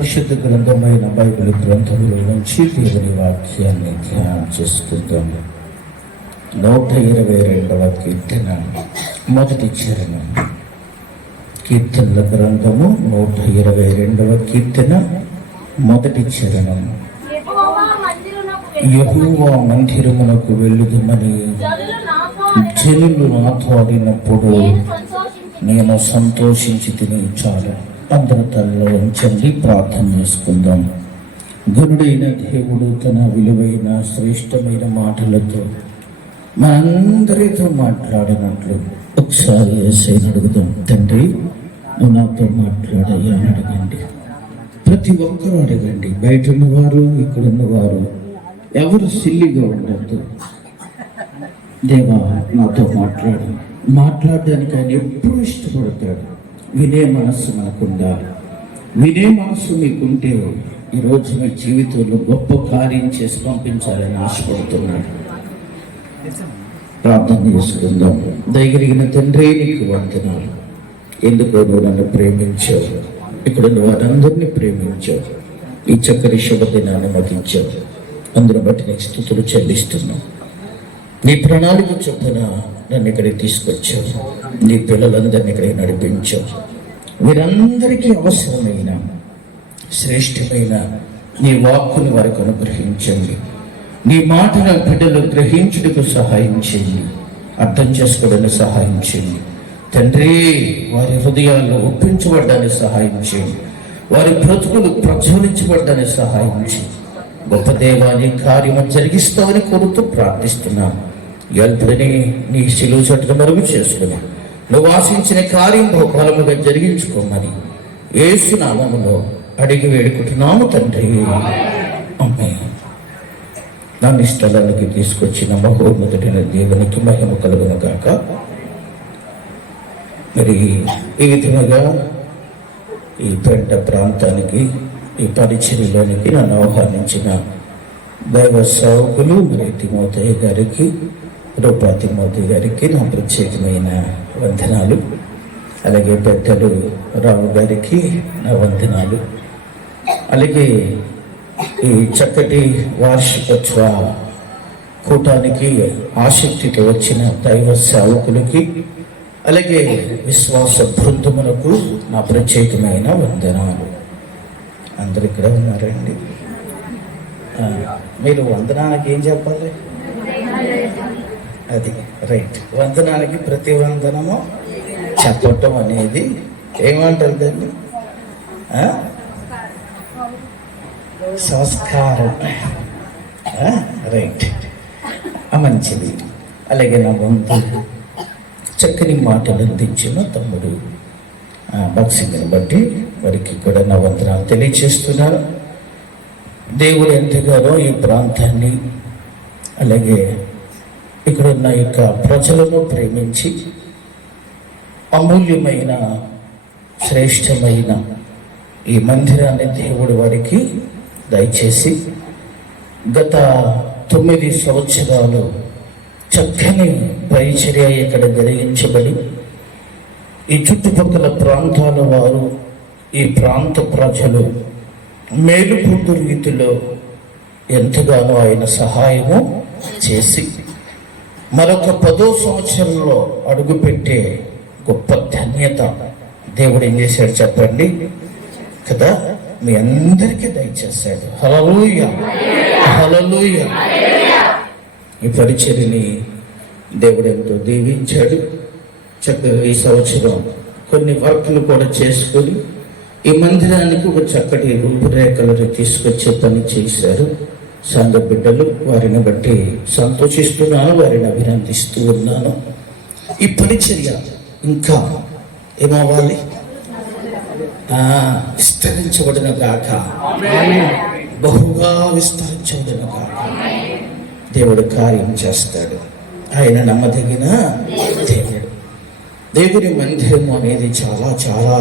పరిశుద్ధ గ్రంథమైన బైబిల్ గ్రంథంలో నుంచి దేవుని వాక్యాన్ని ధ్యానం చేసుకుందాం. 122వ కీర్తన మొదటి చరణం. కీర్తనల గ్రంథము 122వ కీర్తన మొదటి చరణం. యెహోవా మందిరమునకు వెళ్ళుదమని జనులు నాతో ఆడినప్పుడు నేను సంతోషించి తిని చాలు. అందరూ తనలో ఉంచండి, ప్రార్థన చేసుకుందాం. గురుడైన దేవుడు తన విలువైన శ్రేష్టమైన మాటలతో మనందరితో మాట్లాడినట్లు ఒకసారి యేసయ్యను అడుగుదాం. తండ్రి, నువ్వు నాతో మాట్లాడయ్యా అని అడగండి. ప్రతి ఒక్కరూ అడగండి. బయట ఉన్నవారు, ఇక్కడ ఉన్నవారు ఎవరు సిల్లిగా ఉండద్దు. దేవా, నాతో మాట్లాడడానికి ఆయన ఎప్పుడు ఇష్టపడతాడు. వినే మనస్సు మనకుందా? వినే మనస్సు మీకుంటే ఈరోజు మీ జీవితంలో గొప్ప కార్యం చేసి పంపించాలని ఆశపడుతున్నాడు. ప్రార్థన చేసుకుందాం. దయగలిగిన తండ్రి, నీకు వందనాలు. ఎందుకో నువ్వు నన్ను ప్రేమించావు, ఇక్కడ నువ్వు వారందరినీ ప్రేమించావు, ఈ చక్కని శుభదినాన్ని మతించావు. అందును బట్టి నీకు స్తుతులు చెల్లిస్తున్నావు. నీ ప్రణాళిక చొప్పున నన్ను ఇక్కడికి తీసుకొచ్చావు. నీ పిల్లలందరినీ ఇక్కడికి నడిపించావు. వీరందరికీ అవసరమైన శ్రేష్టమైన నీ వాక్కుని వారికి అనుగ్రహించండి. నీ మాటను బిడ్డలు గ్రహించుటకు సహాయం చేయండి, అర్థం చేసుకోవడానికి సహాయం చేయండి. తండ్రి, వారి హృదయాల్లో ఒప్పించబడ్డానికి సహాయం చేయండి. వారి బ్రతుకులు ప్రజ్వలించబడ్డానికి సహాయం చేయండి. గొప్ప దేవాన్ని కార్యము జరిగిస్తామని కోరుతూ ప్రార్థిస్తున్నాను. ఎల్పుడిని నీ శిలువ చెట్టును మరుగు చేసుకుని నువ్వు ఆశించిన కార్యం బహుకాలముగా జరిగించుకోమని యేసు నామములో అడిగి వేడుకుంటున్నాము తండ్రి. ఆమేన్. నన్ను స్థలానికి తీసుకొచ్చిన మహోన్నతుడైన దేవునికి మహిమ కలుగును గాక. మరి ఈ విధముగా ఈ పెంట ప్రాంతానికి, ఈ పరిచర్యలోనికి నన్ను ఆహ్వానించిన దైవ సేవకులు మరి తిమోతయ్య గారికి, రూపా తిమోతి గారికి నా ప్రత్యేకమైన వందనాలు. అలాగే పెద్దలు రావు గారికి నా వందనాలు. అలాగే ఈ చక్కటి వార్షికోత్సవ కూటానికి ఆసక్తితో వచ్చిన దైవ సేవకులకి, అలాగే విశ్వాస బృందములకు నా ప్రత్యేకమైన వందనాలు. అందరు ఇక్కడ ఉన్నారండి. మీరు వందనానికి ఏం చెప్పాలి? అది రైట్. వందనానికి ప్రతి వందనము చెప్పటం అనేది ఏమంటారు దాన్ని? సంస్కారం. రైట్, మంచిది. అలాగే నా బంధు చక్కని మాటలు అందించిన తమ్ముడు భక్సింగ్ని బట్టి వారికి కూడా నా వందనాలు తెలియచేస్తున్నారు. దేవుడు ఎంతగానో ఈ ప్రాంతాన్ని, అలాగే ఇక్కడ ఉన్న యొక్క ప్రజలను ప్రేమించి అమూల్యమైన శ్రేష్టమైన ఈ మందిరాన్ని దేవుడు వారికి దయచేసి గత 9 సంవత్సరాలు చక్కని పరిచర్య ఇక్కడ జరిగించబడి ఈ చుట్టుపక్కల ప్రాంతాల వారు, ఈ ప్రాంత ప్రజలు మేలు పొందు రీతిలో ఎంతగానో ఆయన సహాయము చేసి మరొక 10వ సంవత్సరంలో అడుగుపెట్టే గొప్ప ధన్యత దేవుడు ఏం చేశాడు చెప్పండి కదా? మీ అందరికీ దయచేశాడు. హల్లెలూయా, హల్లెలూయా. ఈ పరిచర్యని దేవుడు ఎంతో దీవించాడు. చక్కగా ఈ సంవత్సరం కొన్ని వర్కులు కూడా చేసుకొని ఈ మందిరానికి ఒక చక్కటి రూపురేఖలను తీసుకొచ్చే పని చేశారు సంఘ బిడ్డలు. వారిని బట్టి సంతోషిస్తున్నాను, వారిని అభినందిస్తూ ఉన్నాను. ఈ పరిచర్య ఇంకా ఏమవ్వాలి? విస్తరించబడిన గాక, బహుగా విస్తరించబడిన గాక. దేవుడు కార్యం చేస్తాడు. ఆయన నమ్మదగిన దేవుడు. దేవుని మందిరము అనేది చాలా చాలా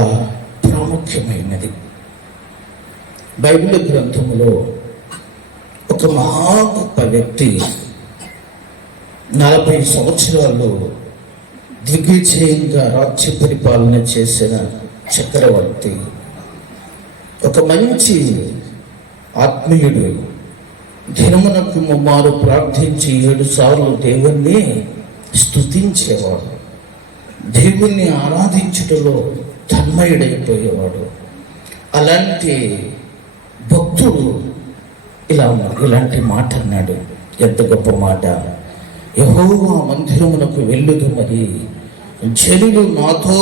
ప్రాముఖ్యమైనది. బైబిల్ గ్రంథములో ఒక మహా గొప్ప వ్యక్తి 40 సంవత్సరాలు దిగ్విజయంగా రాజ్య పరిపాలన చేసిన చక్రవర్తి ఒక మంచి ఆత్మీయుడు దినమునకు ముమ్మారు ప్రార్థించి 7 సార్లు దేవుణ్ణి స్తుతించేవాడు, దేవుణ్ణి ఆరాధించుటలో తన్మయుడైపోయేవాడు. అలాంటి భక్తుడు ఇలాంటి మాట అన్నాడు. ఎంత గొప్ప మాట! యెహోవా మందిరమునకు వెళ్ళుదు, మరి జనులు నాతో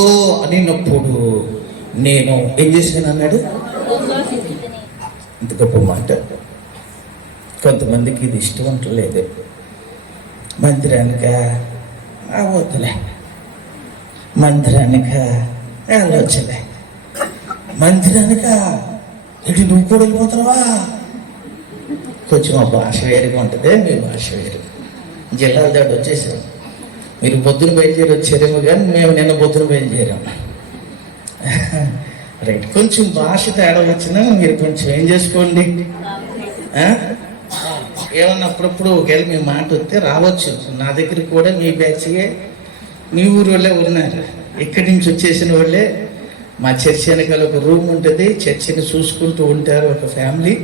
అనినప్పుడు నేను ఏం చేశాను అన్నాడు. ఇంత గొప్ప మాట. కొంతమందికి ఇది ఇష్టం ఉండలేదు. మందిరానిక వద్దులే, మందిరానిక వెళ్ళొచ్చులే, మందిరానిక ఇటు నువ్వు కూడా వెళ్ళిపోతావా? కొంచెం మా భాష వేరుగా ఉంటుంది, మీ భాష వేరు. జిల్లాల దాటి వచ్చేసాం. మీరు పొద్దున బయలుదేరి వచ్చారేమో కానీ మేము నిన్న పొద్దున బయలుదేరాం. రైట్, కొంచెం భాష తేడా వచ్చినా మీరు కొంచెం ఏం చేసుకోండి. ఏమన్నా అప్పుడప్పుడు ఒకవేళ మీ మాట వస్తే రావచ్చు. నా దగ్గర కూడా మీ బ్యాచ్యే, మీ ఊరు వాళ్ళే ఉన్నారు. ఇక్కడి నుంచి వచ్చేసిన వాళ్ళే. మా చర్చి వెనకాల ఒక రూమ్ ఉంటుంది, చర్చిని చూసుకుంటూ ఉంటారు ఒక ఫ్యామిలీ.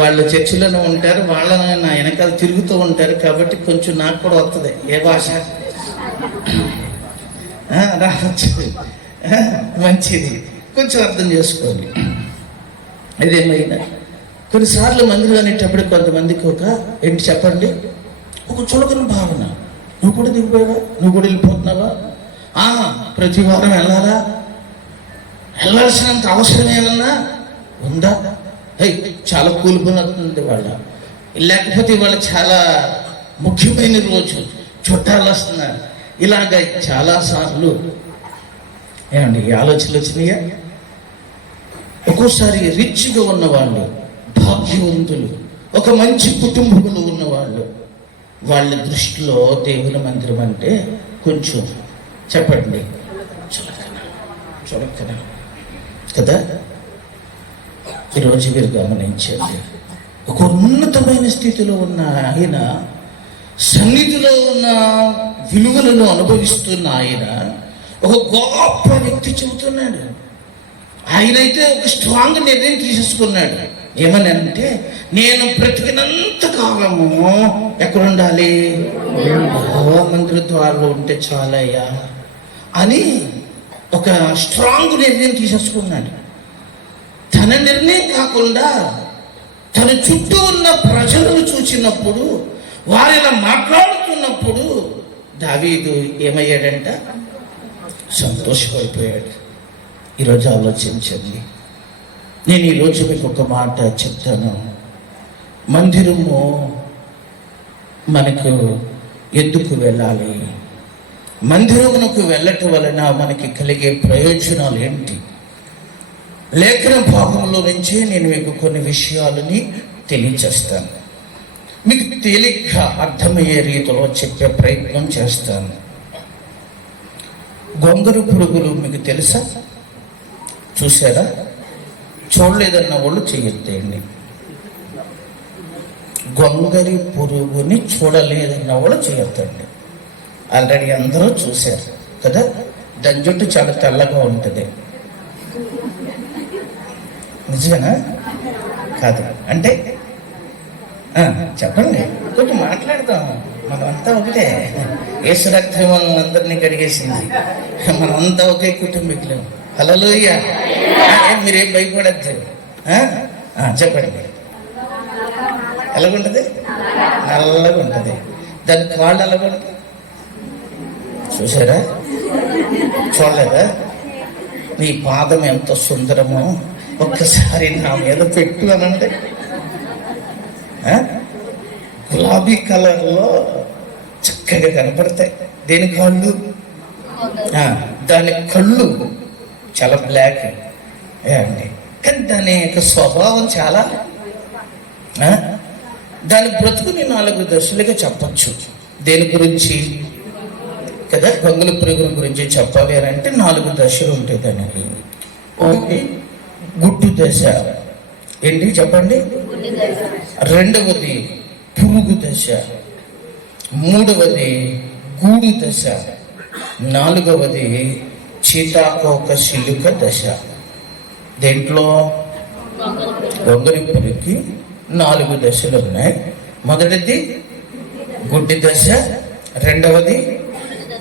వాళ్ళు చర్చిలోనే ఉంటారు, వాళ్ళ నా వెనకాల తిరుగుతూ ఉంటారు. కాబట్టి కొంచెం నాకు కూడా వస్తుంది ఏ భాష రావచ్చు. మంచిది, కొంచెం అర్థం చేసుకోండి. ఇదేమైనా కొన్నిసార్లు మందిరం అనేటప్పుడు కొంతమందికి ఏంటి చెప్పండి, ఒక చులకన భావన. నువ్వు కూడా దిగిపోయావా, నువ్వు కూడా వెళ్ళిపోతున్నావా, ప్రతి వారం వెళ్ళాలా, వెళ్ళాల్సినంత అవసరం ఏమన్నా ఉందా? చాలా కూలిపోతుంది వాళ్ళ, లేకపోతే వాళ్ళ చాలా ముఖ్యమైన రోజు, చుట్టాలు వస్తున్నారు. ఇలాగ చాలాసార్లు ఏమండి ఈ ఆలోచనలు వచ్చినాయా? ఒక్కోసారి రిచ్గా ఉన్నవాళ్ళు, భాగ్యవంతులు, ఒక మంచి కుటుంబంలో ఉన్నవాళ్ళు, వాళ్ళ దృష్టిలో దేవుని మందిరం అంటే కొంచెం చెప్పండి చులకన కదా. ఈరోజు మీరు గమనించండి, ఒక ఉన్నతమైన స్థితిలో ఉన్న ఆయన, సన్నిధిలో ఉన్న విలువలను అనుభవిస్తున్న ఆయన, ఒక గొప్ప వ్యక్తి చెబుతున్నాడు. ఆయనైతే ఒక స్ట్రాంగ్ నిర్ణయం తీసేసుకున్నాడు. ఏమని అంటే, నేను బ్రతికినంత కాలము ఎక్కడుండాలి, మందిర ద్వారంలో ఉంటే చాలయ్యా అని ఒక స్ట్రాంగ్ నిర్ణయం తీసేసుకున్నాడు. తన నిర్ణయం కాకుండా తన చుట్టూ ఉన్న ప్రజలను చూసినప్పుడు, వారిలా మాట్లాడుతున్నప్పుడు దావీదు ఏమయ్యాడంట, సంతోషపడిపోయాడు. ఈరోజు ఆలోచించండి. నేను ఈరోజు మీకు ఒక మాట చెప్తాను. మందిరము మనకు ఎందుకు వెళ్ళాలి, మందిరమునకు వెళ్ళటం వలన మనకి కలిగే ప్రయోజనాలు ఏంటి? లేఖన భాగంలో నుంచి నేను మీకు కొన్ని విషయాలని తెలియచేస్తాను. మీకు తేలిగ్గా అర్థమయ్యే రీతిలో చెప్పే ప్రయత్నం చేస్తాను. గొంగళి పురుగులు మీకు తెలుసా? చూసారా? చూడలేదన్న వాళ్ళు చెయ్యొద్దండి. గొంగళి పురుగుని చూడలేదన్న వాళ్ళు చేయొద్దండి. ఆల్రెడీ అందరూ చూశారు కదా. దాని జుట్టు చాలా తెల్లగా ఉంటుంది. నిజమేనా కాదు అంటే చెప్పండి, కొంచెం మాట్లాడదాం. మనమంతా ఒకటే. యేసు రక్తం మనల్ని అందరినీ కడిగేసింది. మనమంతా ఒకే కుటుంబీకులు. హల్లెలూయా. మీరేం భయపడద్దు. చెప్పండి, ఎలాగుంటది? నల్లగా ఉంటుంది. దాని కాళ్ళు ఎలాగుంటుంది చూసారా? చూడలేదా? నీ పాదం ఎంత సుందరమో ఒక్కసారి నా మీద పెట్టు అనంటే, గులాబీ కలర్లో చక్కగా కనపడతాయి. దేని కాళ్ళు? దాని కళ్ళు చాలా బ్లాక్ అండి. కానీ దాని యొక్క స్వభావం చాలా, దాని బ్రతుకుని 4 దశలుగా చెప్పచ్చు. దేని గురించి కదా? గొంగళి పురుగుల గురించి చెప్పాలి అని అంటే 4 దశలు ఉంటాయి దానికి. ఒకటి గుడ్డు దశ. ఏంటి చెప్పండి? రెండవది పురుగు దశ. మూడవది గూడు దశ. నాలుగవది సీతాకోక చిలుక దశ. దేంట్లో? గొంగళి పురుగుకి 4 దశలు ఉన్నాయి. మొదటిది గుడ్డి దశ, రెండవది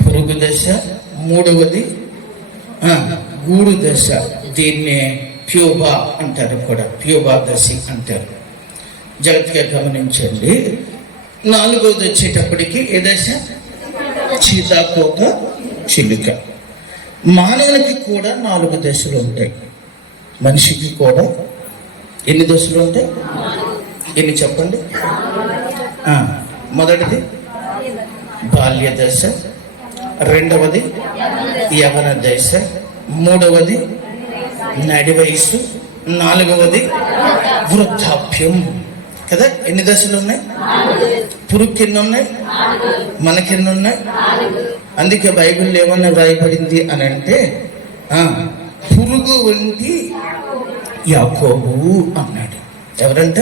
పురుగు దశ, మూడవది గూడు దశ. దీన్నే ప్యూబా అంటారు, కూడా ప్యూబా దశ అంటారు. జాగ్రత్తగా గమనించండి. 4వది వచ్చేటప్పటికి ఏ దశ? చీతాకోక చిలుక. మానవునికి కూడా 4 దశలు ఉంటాయి. మనిషికి కూడా ఎన్ని దశలు ఉంటాయి? ఎన్ని చెప్పండి? మొదటిది బాల్య దశ, రెండవది యవన దశ, మూడవది నడి వయసు, 4వది వృద్ధాప్యం. కదా, ఎన్ని దశలు ఉన్నాయి? పురుగు ఎన్ని ఉన్నాయి? మనకెన్ని ఉన్నాయి? అందుకే బైబిల్లో ఏమన్నా రాయబడింది అని అంటే, పురుగు వంటి యాకోబు అన్నాడు. ఎవరంట?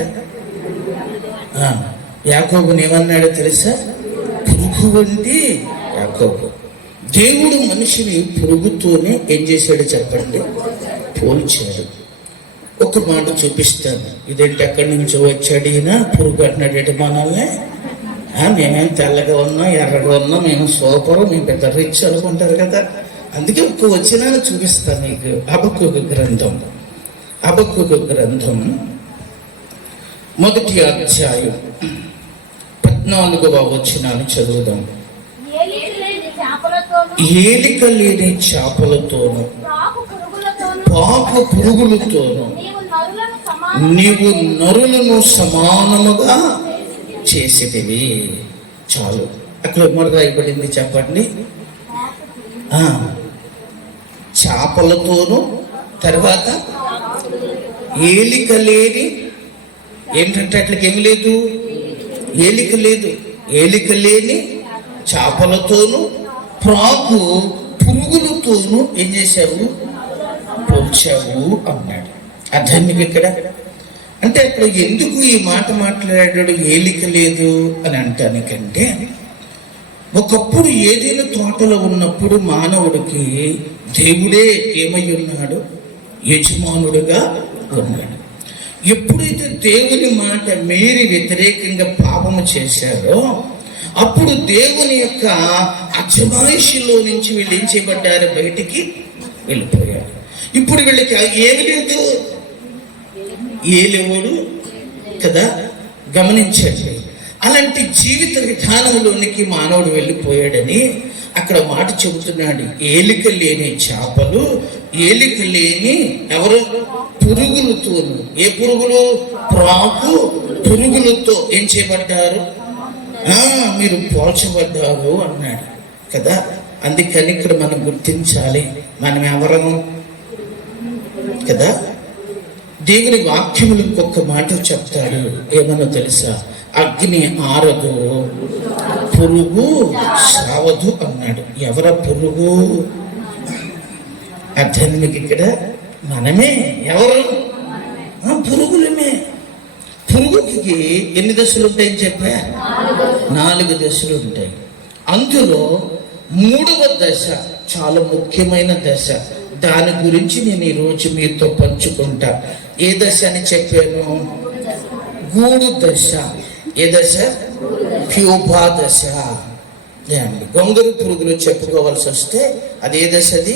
యాకోబుని ఏమన్నాడో తెలుసా? పురుగు వంటి యాకోబు. దేవుడు మనిషిని పురుగుతోనే ఏం చేశాడు చెప్పండి? పోల్చాడు. ఒక మాట చూపిస్తాను. ఇదేంటి ఎక్కడి నుంచో వచ్చాడు ఈయన పురుగు అంటున్నాడు మనల్ని? మేమేం తెల్లగా ఉన్నాం, ఎర్రగా ఉన్నాం, మేము సూపర్, మేము పెద్ద రిచ్ అనుకుంటారు కదా. అందుకే ఒక వచనాన్ని చూపిస్తాను నీకు. హబక్కూకు గ్రంథం 1వ అధ్యాయం 14వ వచనాన్ని చదువుదాం. ఏలిక లేని చేపలతోను పాపు పురుగులతోను నీవు నరులను సమానముగా చేసేటివి. చాలు. అక్కడ మరి రాయబడింది చెప్పండి. చేపలతోను, తర్వాత ఏలిక లేని, ఏంటంటే అట్లకి ఏమి లేదు, ఏలిక లేదు. ఏలిక లేని చేపలతోను ప్రాకు పురుగులతోను ఏం చేశావు? పోల్చావు అన్నాడు. అర్థం మీకు ఇక్కడ? అంటే అక్కడ ఎందుకు ఈ మాట మాట్లాడాడు ఏలిక లేదు అని అంటానికంటే, ఒకప్పుడు ఏదైనా తోటలో ఉన్నప్పుడు మానవుడికి దేవుడే ఏమై ఉన్నాడు? యజమానుడుగా ఉన్నాడు. ఎప్పుడైతే దేవుని మాట మీరి వ్యతిరేకంగా పాపము చేశారో అప్పుడు దేవుని యొక్క అజమాయిషిలో నుంచి వీళ్ళు ఏం చేయబడ్డారు? బయటికి వెళ్ళిపోయారు. ఇప్పుడు వీళ్ళకి ఏమి లేదు, ఏలేవాడు కదా. గమనించండి, అలాంటి జీవిత విధానంలోనికి మానవుడు వెళ్ళిపోయాడని అక్కడ మాట చెబుతున్నాడు. ఏలిక లేని చేపలు, ఏలిక లేని ఎవరు? పురుగులతోను. ఏ పురుగులు? ప్రాకు పురుగులతో ఏం చేయబడ్డారు? మీరు పోల్చబడ్డారు అన్నాడు కదా. అందుకని ఇక్కడ మనం గుర్తించాలి, మనం ఎవరము కదా. దేవుని వాక్యములు ఇంకొక మాట చెప్తాడు. ఏమన్నా తెలుసా? అగ్ని ఆరదు, పురుగు సావదు అన్నాడు. ఎవర పురుగు? అర్థం మీకు ఇక్కడ? మనమే. ఎవరు? పురుగులమే. పురుగుకి ఎన్ని దశలు ఉంటాయని చెప్పా? 4 దశలు ఉంటాయి. అందులో 3వ దశ చాలా ముఖ్యమైన దశ. దాని గురించి నేను ఈరోజు మీతో పంచుకుంటా. ఏ దశ అని చెప్పాను? గూడు దశ. ఏ దశ? ప్యూబా దశ. గొంగళి పురుగులు చెప్పుకోవాల్సి వస్తే అది ఏ దశ? అది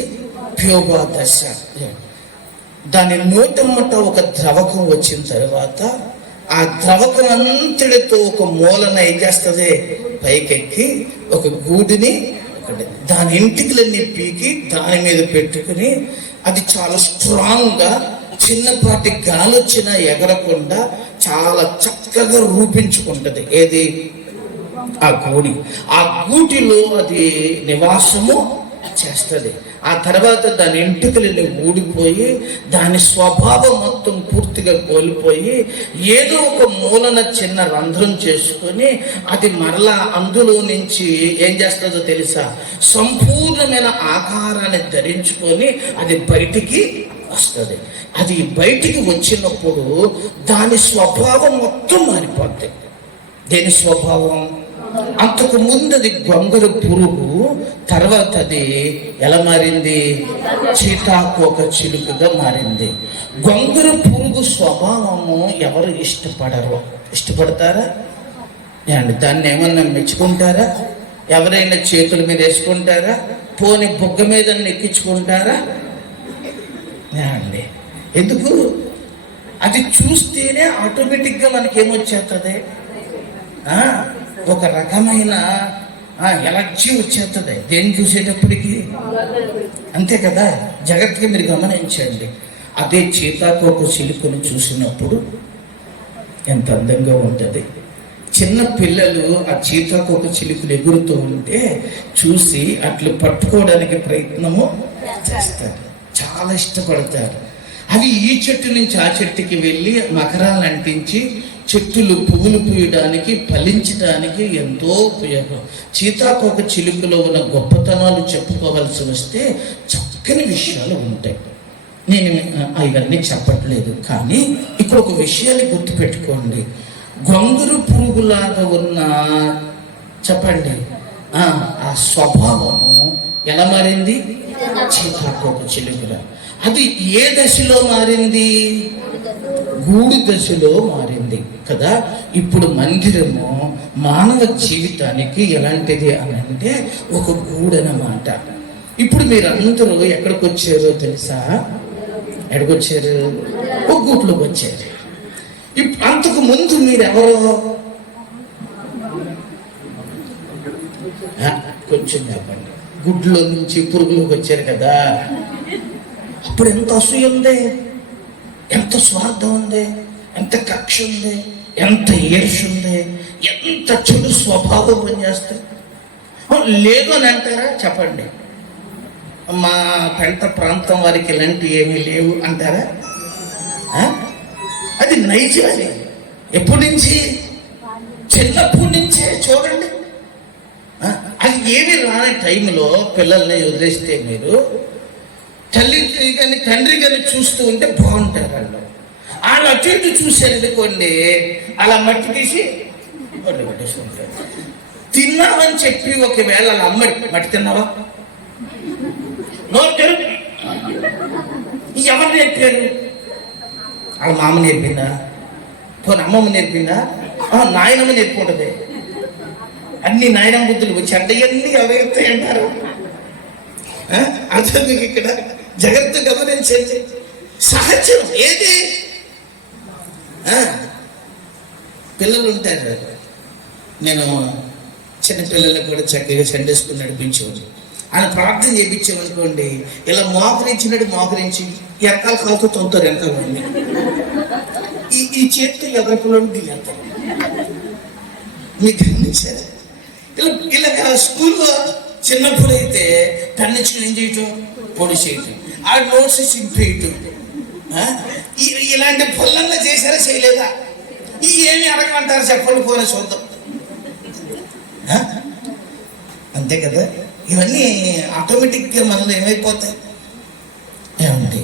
ప్యూబా దశ. దాని నోటమ్మట ఒక ద్రవకం వచ్చిన తర్వాత ఆ ద్రవకం అంతటితో ఒక మూలన ఏం చేస్తుంది? పైకెక్కి ఒక గూడిని, దాని ఇంటికలన్నీ పీకి దాని మీద పెట్టుకుని అది చాలా స్ట్రాంగ్ గా, చిన్నపాటి గాలి వచ్చినా ఎగరకుండా చాలా చక్కగా రూపించుకుంటది. ఏది? ఆ గూడి. ఆ గూటిలో అది నివాసము చేస్తుంది. ఆ తర్వాత దాని ఎంటుకలని ఊడిపోయి దాని స్వభావం మొత్తం పూర్తిగా కోల్పోయి ఏదో ఒక మూలన చిన్న రంధ్రం చేసుకొని అది మరలా అందులో నుంచి ఏం చేస్తుందో తెలుసా? సంపూర్ణమైన ఆకారాన్ని ధరించుకొని అది బయటికి వస్తుంది. అది బయటికి వచ్చినప్పుడు దాని స్వభావం మొత్తం మారిపోద్ది. దేని స్వభావం? అంతకు ముందు అది గొంగరు పురుగు, తర్వాత అది ఎలా మారింది? సీతాకోక చిలుకగా మారింది. గొంగరు పురుగు స్వభావము ఎవరు ఇష్టపడరు? ఇష్టపడతారా? దాన్ని ఏమన్నా మెచ్చుకుంటారా? ఎవరైనా చేతుల మీద వేసుకుంటారా? పోని బొగ్గ మీద ఎక్కించుకుంటారా? అండి, ఎందుకు? అది చూస్తేనే ఆటోమేటిక్గా మనకి ఏమొచ్చేస్తుంది? ఒక రకమైన ఎలర్జీ వచ్చేస్తుంది దేన్ని చూసేటప్పటికి. అంతే కదా, జాగ్రత్తగా మీరు గమనించండి. అదే సీతాకోక చిలుకను చూసినప్పుడు ఎంత అందంగా ఉంటుంది. చిన్న పిల్లలు ఆ సీతాకోక చిలుకలు ఎగురుతూ ఉంటే చూసి అట్లు పట్టుకోవడానికి ప్రయత్నము చేస్తారు, చాలా ఇష్టపడతారు. అవి ఈ చెట్టు నుంచి ఆ చెట్టుకి వెళ్ళి మకరాలను అంటించి చెట్టులు పువ్వులు పూయడానికి, ఫలించడానికి ఎంతో ఉపయోగం. సీతాకోక చిలుకలో ఉన్న గొప్పతనాలు చెప్పుకోవాల్సి వస్తే చక్కని విషయాలు ఉంటాయి. నేను ఇవన్నీ చెప్పట్లేదు, కానీ ఇక్కడ ఒక విషయాన్ని గుర్తుపెట్టుకోండి. గొంగరు పురుగులాగా ఉన్న, చెప్పండి, ఆ స్వభావము ఎలా మారింది? సీతాకోక చిలుకల. అది ఏ దశలో మారింది? గూడు దశలో మారింది కదా. ఇప్పుడు మందిరము మానవ జీవితానికి ఎలాంటిది అని అంటే ఒక గూడు అన్నమాట. ఇప్పుడు మీరందరూ ఎక్కడికి వచ్చారో తెలుసా? ఎక్కడికి వచ్చారు? ఒక గూట్లోకి వచ్చారు. అంతకు ముందు మీరెవరో కొంచెం చెప్పండి. గుడ్లో నుంచి పురుగులోకి వచ్చారు కదా. అప్పుడు ఎంత అసూయ ఉంది, ఎంత స్వార్థం ఉంది, ఎంత కక్ష ఉంది, ఎంత ఈర్ష ఉంది, ఎంత చెడు స్వభావం పనిచేస్తుంది. లేదు అని అంటారా? చెప్పండి. మా పెంట ప్రాంతం వారికి ఇలాంటివి ఏమీ లేవు అంటారా? అది నైజం. అది ఎప్పటి నుంచి? చిన్నప్పటి నుంచే చూడండి. అది ఏమి రాని టైంలో పిల్లల్ని వదిలేస్తే మీరు తల్లి కానీ తండ్రి కానీ చూస్తూ ఉంటే బాగుంటారు. వాళ్ళు అటు ఇటు చూసేదనుకోండి, అలా మట్టి తీసి ఒళ్ళు పెట్టేసుకుంటారు. తిన్నామని చెప్పి ఒకవేళ అలా మట్టి తిన్నావా? నోరు ఎవరు నేర్పారు? వాళ్ళ మామ నేర్పిందా? పోనీ అమ్మమ్మ నేర్పిందా? నాయనమ్మ నేర్పుకుంటుంది. అన్ని నాయనమ్మ బుద్ధులు చెడ్డయన్నీ ఎవరైతే అంటారు. అదే మీకు ఇక్కడ జాగ్రత్త గమనించండి. సహజం ఏది? పిల్లలు ఉంటారు. నేను చిన్న పిల్లలకు కూడా చక్కగా సండే స్కూల్ నడిపించేవాడు. ఆయన ప్రార్థన చేయించామనుకోండి, ఇలా మోకరించి వెనకాల కాలుతో తొంతారు. వెనకాల ఈ చేతితో ఎదర పిల్లలు దిగేస్తారు. మీకు గమనించారు? ఇలా స్కూల్లో చిన్నప్పుడు అయితే పెన్నిచ్చుకుని ఏం చేయటం? పొడి చేయటం, ఆ నోట్స్ చింపేయటం. ఇలాంటి పనులన్నా చేశారా చేయలేదా? ఏమి అడగమంటారు చెప్పండి, పోనీ చూద్దాం. అంతే కదా. ఇవన్నీ ఆటోమేటిక్గా మనలో ఏమైపోతాయి? ఏమండి,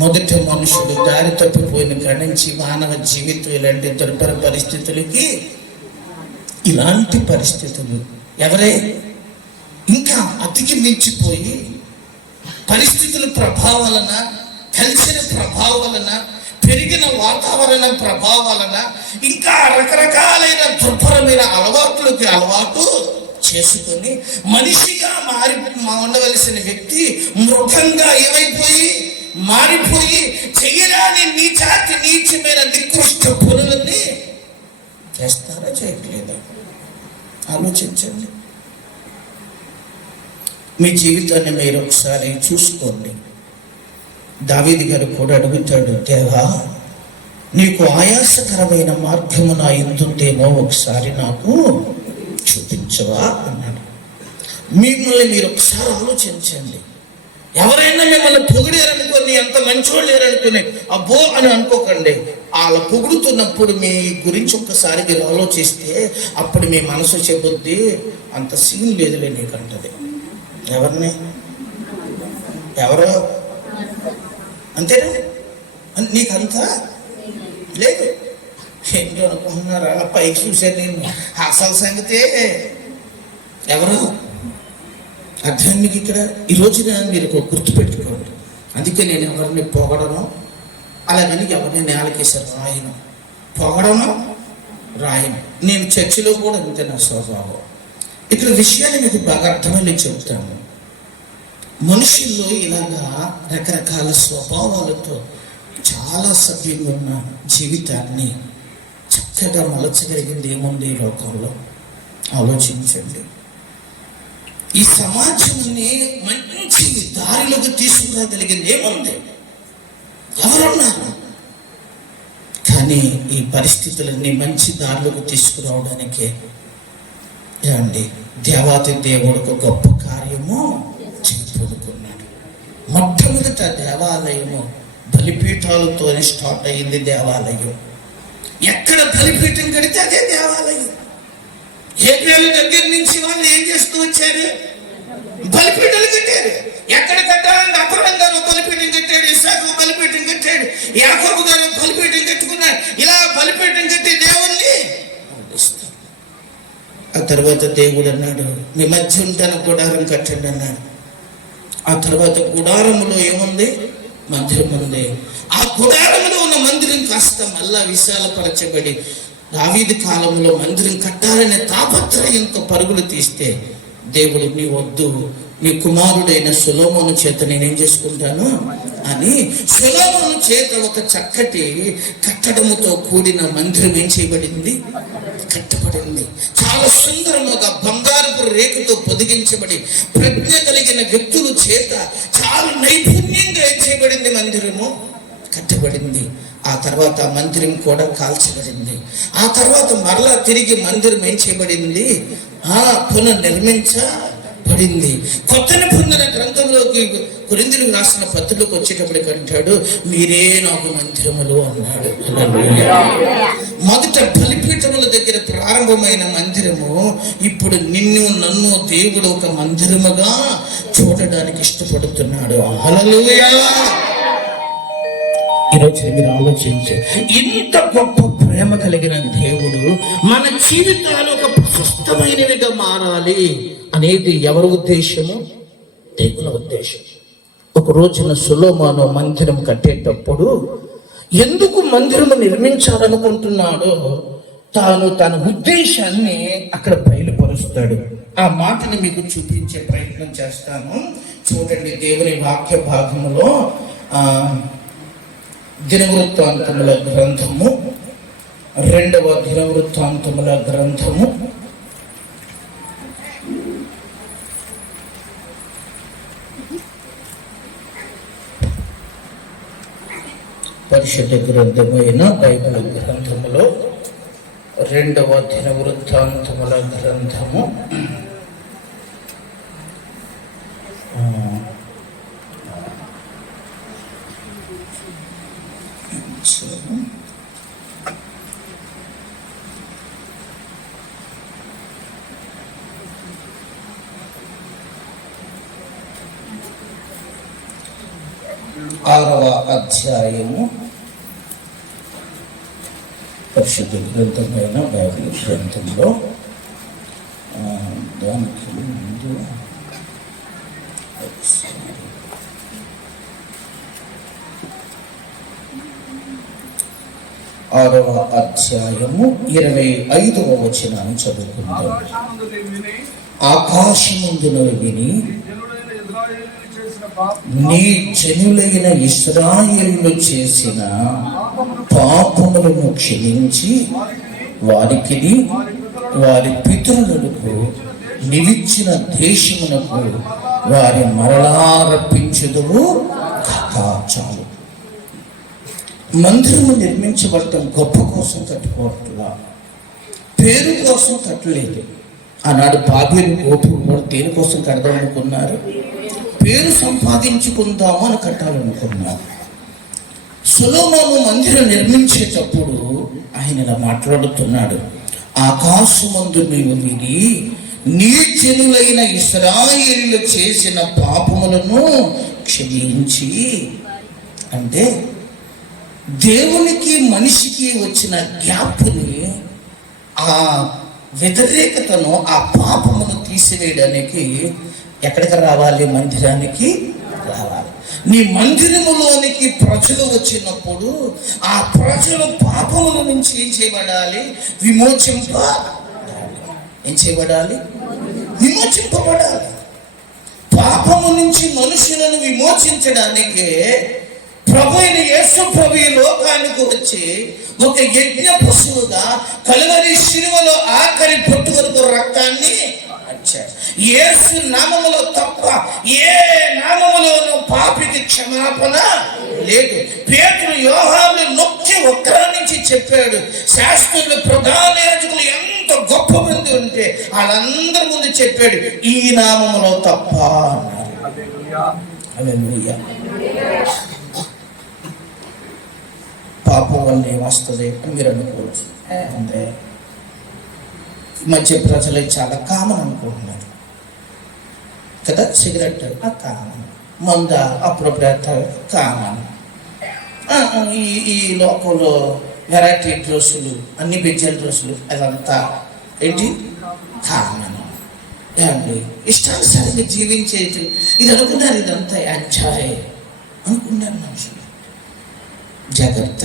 మొదటి మనుషుడు దారి తప్పిపోయిన కాడి నుంచి మానవ జీవితం ఇలాంటి దుర్భర పరిస్థితులకి, ఇలాంటి పరిస్థితులు ఎవరే ఇంకా అతికి మించిపోయి పరిస్థితుల ప్రభావాలన, కలిసిన ప్రభావాలన, పెరిగిన వాతావరణ ప్రభావాలన, ఇంకా రకరకాలైన దుర్భరమైన అలవాటు చేసుకొని మనిషిగా ఉండవలసిన వ్యక్తి మృగంగా ఏమైపోయి మారిపోయి చేయరాని నీచమైన నికృష్ట పనులని చేస్తారా? చేయట్లేదా? ఆలోచించండి. మీ జీవితాన్ని మీరు ఒకసారి చూసుకోండి. దావీదు గారు కూడా అడుగుతాడు, దేవా నీకు ఆయాసకరమైన మార్గము నా ఎందుంటేమో ఒకసారి నాకు చూపించవా అన్నాడు. మిమ్మల్ని మీరు ఒకసారి ఆలోచించండి. ఎవరైనా మిమ్మల్ని పొగిడారనుకోని, ఎంత మంచివాళ్ళు లేరనుకుని అబ్బో అని అనుకోకండి. వాళ్ళ పొగుడుతున్నప్పుడు మీ గురించి ఒక్కసారి మీరు ఆలోచిస్తే అప్పుడు మీ మనసు చెబుద్ది, అంత సీన్ లేదులే నీకంటది. ఎవరో అంతేనా? నీకంతా లేదు. ఏంటి అనుకుంటున్నారు? అలా పైకి చూశాను నేను. అసలు సంగతే ఎవరు అర్థం మీకు ఇక్కడ ఈ రోజున మీరు గుర్తుపెట్టుకోండి. అందుకే నేను ఎవరిని పొగడను, అలాగని ఎవరిని నేలకేసారు రాయను, పొగడను రాయను. నేను చర్చిలో కూడా అంతే నా స్వభావం. ఇక్కడ విషయాన్ని మీకు బాగా అర్థమని చెబుతాను. మనుషుల్లో ఇలాగా రకరకాల స్వభావాలతో చాలా సభ్యంగా ఉన్న జీవితాన్ని చక్కగా మలచగలిగింది ఏముంది ఈ లోకంలో? ఆలోచించండి. ఈ సమాజాన్ని మంచి దారిలోకి తీసుకురాగలిగింది ఏముంది? ఎవరున్నారు? కానీ ఈ పరిస్థితులన్నీ మంచి దారిలోకి తీసుకురావడానికే ఏమండి దేవాతి దేవుడికి గొప్ప కార్యము చేయబోతున్నాడు. మొట్టమొదట దేవాలయము బలిపీఠాలతోనే స్టార్ట్ అయ్యింది. దేవాలయం ఎక్కడ బలిపీఠం కడితే అదే దేవాలయం. ఏప్రిల్ దగ్గర నుంచి వాళ్ళు ఏం చేస్తూ వచ్చారు? బలిపీఠాలు కట్టారు. ఎక్కడ కట్టాలంటే అబ్రహాం గారు బలిపీఠం కట్టాడు, ఇస్సాకు బలిపీఠం కట్టాడు, యాకోబు గారు బలిపీఠం కట్టుకున్నారు. ఇలా బలిపీఠం కట్టి దేవుణ్ణి ఆరాధిస్తారు. ఆ తర్వాత దేవుడు అన్నాడు, మీ మధ్య ఉంటాను గుడారం కట్టండి అన్నాడు. ఆ తర్వాత గుడారములో ఏముంది? మందిరం ఉంది. ఆ గుడారంలో ఉన్న మందిరం కాస్త మళ్ళా విశాలపరచబడి దావీదు కాలంలో మందిరం కట్టాలనే తాపత్రయంతో పరుగులు తీస్తే దేవుడు, నీ వద్దు, నీ కుమారుడైన సొలొమోను చేత నేనేం చేసుకుంటాను అని సొలొమోను చేత ఒక చక్కటి కట్టడముతో కూడిన మందిరం ఏం చేయబడింది? కట్టబడింది. చాలా సుందరముగా బంగారపు రేకుతో పొదిగించబడి ప్రజ్ఞ కలిగిన వ్యక్తుల చేత చాలా నైపుణ్యంగా ఏం చేయబడింది? మందిరము కట్టబడింది. ఆ తర్వాత మందిరం కూడా కాల్చబడింది. ఆ తర్వాత మరలా తిరిగి మందిరం ఏం చేయబడింది? పునర్నిర్మించబడింది. కొత్త నిబంధన గ్రంథంలోకి కొరింథీయులకు రాసిన పత్రికలోకి వచ్చేటప్పటికి అంటాడు, మీరే నాకు మందిరములు అన్నాడు. మొదట బలిపీఠముల దగ్గర ప్రారంభమైన మందిరము ఇప్పుడు నిన్ను నన్ను దేవుడు ఒక మందిరముగా చూడడానికి ఇష్టపడుతున్నాడు. హల్లెలూయా. ఈరోజు మీరు ఆలోచించారు, ఇంత గొప్ప ప్రేమ కలిగిన దేవుడు మన జీవితాలు ఒక ప్రశస్తమైనవిగా మారాలి అనేది ఎవరి ఉద్దేశము? దేవుని ఉద్దేశం. ఒక రోజున సొలొమోను మందిరం కట్టేటప్పుడు ఎందుకు మందిరము నిర్మించాలనుకుంటున్నాడో తన ఉద్దేశాన్ని అక్కడ బయలుపరుస్తాడు. ఆ మాటని మీకు చూపించే ప్రయత్నం చేస్తాను. చూడండి, దేవుని వాక్య భాగంలో దినవృత్తాంతముల గ్రంథము, 2వ దినవృత్తాంతముల గ్రంథము, పరిశుద్ధ గ్రంథమైన బైబిల్ గ్రంథములో 2వ దినవృత్తాంతముల గ్రంథము 6వ అధ్యాయము పరిశుద్ధ గ్రంథమైన బైబిల్ గ్రంథంలో దానికి ముందు 6వ అధ్యాయము 25వ వచనాన్ని చదువుకుందాం. ఆకాశమందును విని నీ జనులైన ఇశ్రాయేలులు చేసిన పాపములను క్షమించి వారికి వారి పితరులకు నిలిచిన దేశమునకు వారి మరలా రప్పించుదువు. చాలు. మందిరము నిర్మించబడటం గొప్ప కోసం కట్టుకోవట్లా, పేరు కోసం కట్టలేదు. ఆనాడు బాబేలు గోపురం కూడా దేనికోసం కడదాం అనుకున్నారు? పేరు సంపాదించుకుందాము అని కట్టాలనుకున్నారు. సొలొమోను మందిరం నిర్మించేటప్పుడు ఆయన ఇలా మాట్లాడుతున్నాడు, ఆకాశమందు నీవు విని నీ జనులైన ఇశ్రాయేలులు చేసిన పాపములను క్షమించి, అంటే దేవునికి మనిషికి వచ్చిన గ్యాప్ని, ఆ వ్యతిరేకతను, ఆ పాపమును తీసివేయడానికి ఎక్కడికి రావాలి? మందిరానికి రావాలి. నీ మందిరములోనికి ప్రజలు వచ్చినప్పుడు ఆ ప్రజలు పాపముల నుంచి ఏం చేయబడాలి? ఏం చేయబడాలి? విమోచింపబడాలి. పాపము నుంచి మనుషులను విమోచించడానికే ప్రభు అయిన యేసు ప్రభు ఈ లోకానికి వచ్చి ఒక యజ్ఞ పశువుగా కలువరి శిలువలో ఆఖరి పొట్టు వరకు రక్తాన్ని వచ్చాడు. యేసు నామములో తప్ప ఏ నామములోనూ పాపికి క్షమాపణ లేదు. పేతురు యోహాను నొక్కి ఒక్కరానించి చెప్పాడు. శాస్త్రులు, ప్రధాన యాజకులు ఎంత గొప్ప మంది ఉంటే వాళ్ళందరి ముందు చెప్పాడు, ఈ నామములో తప్ప అన్నారు. పాపం వల్ల ఏమొస్తుంది అని మీరు అనుకోవచ్చు. అంటే ఈ మధ్య ప్రజలు చాలా కామన్ అనుకుంటున్నారు కదా. సిగరెట్ కామన్, మంద అప్పుడప్పుడు కామన్, ఈ లోకంలో వెరైటీ డ్రెస్సులు, అన్ని బెజ్జల డ్రెస్సులు, అదంతా ఏంటి కామన్. ఇష్టానుసారంగా జీవించేది ఇది అనుకున్నారు. ఇదంతా ఎంజాయ్ అనుకున్నారు మనుషులు. జాగ్రత్త.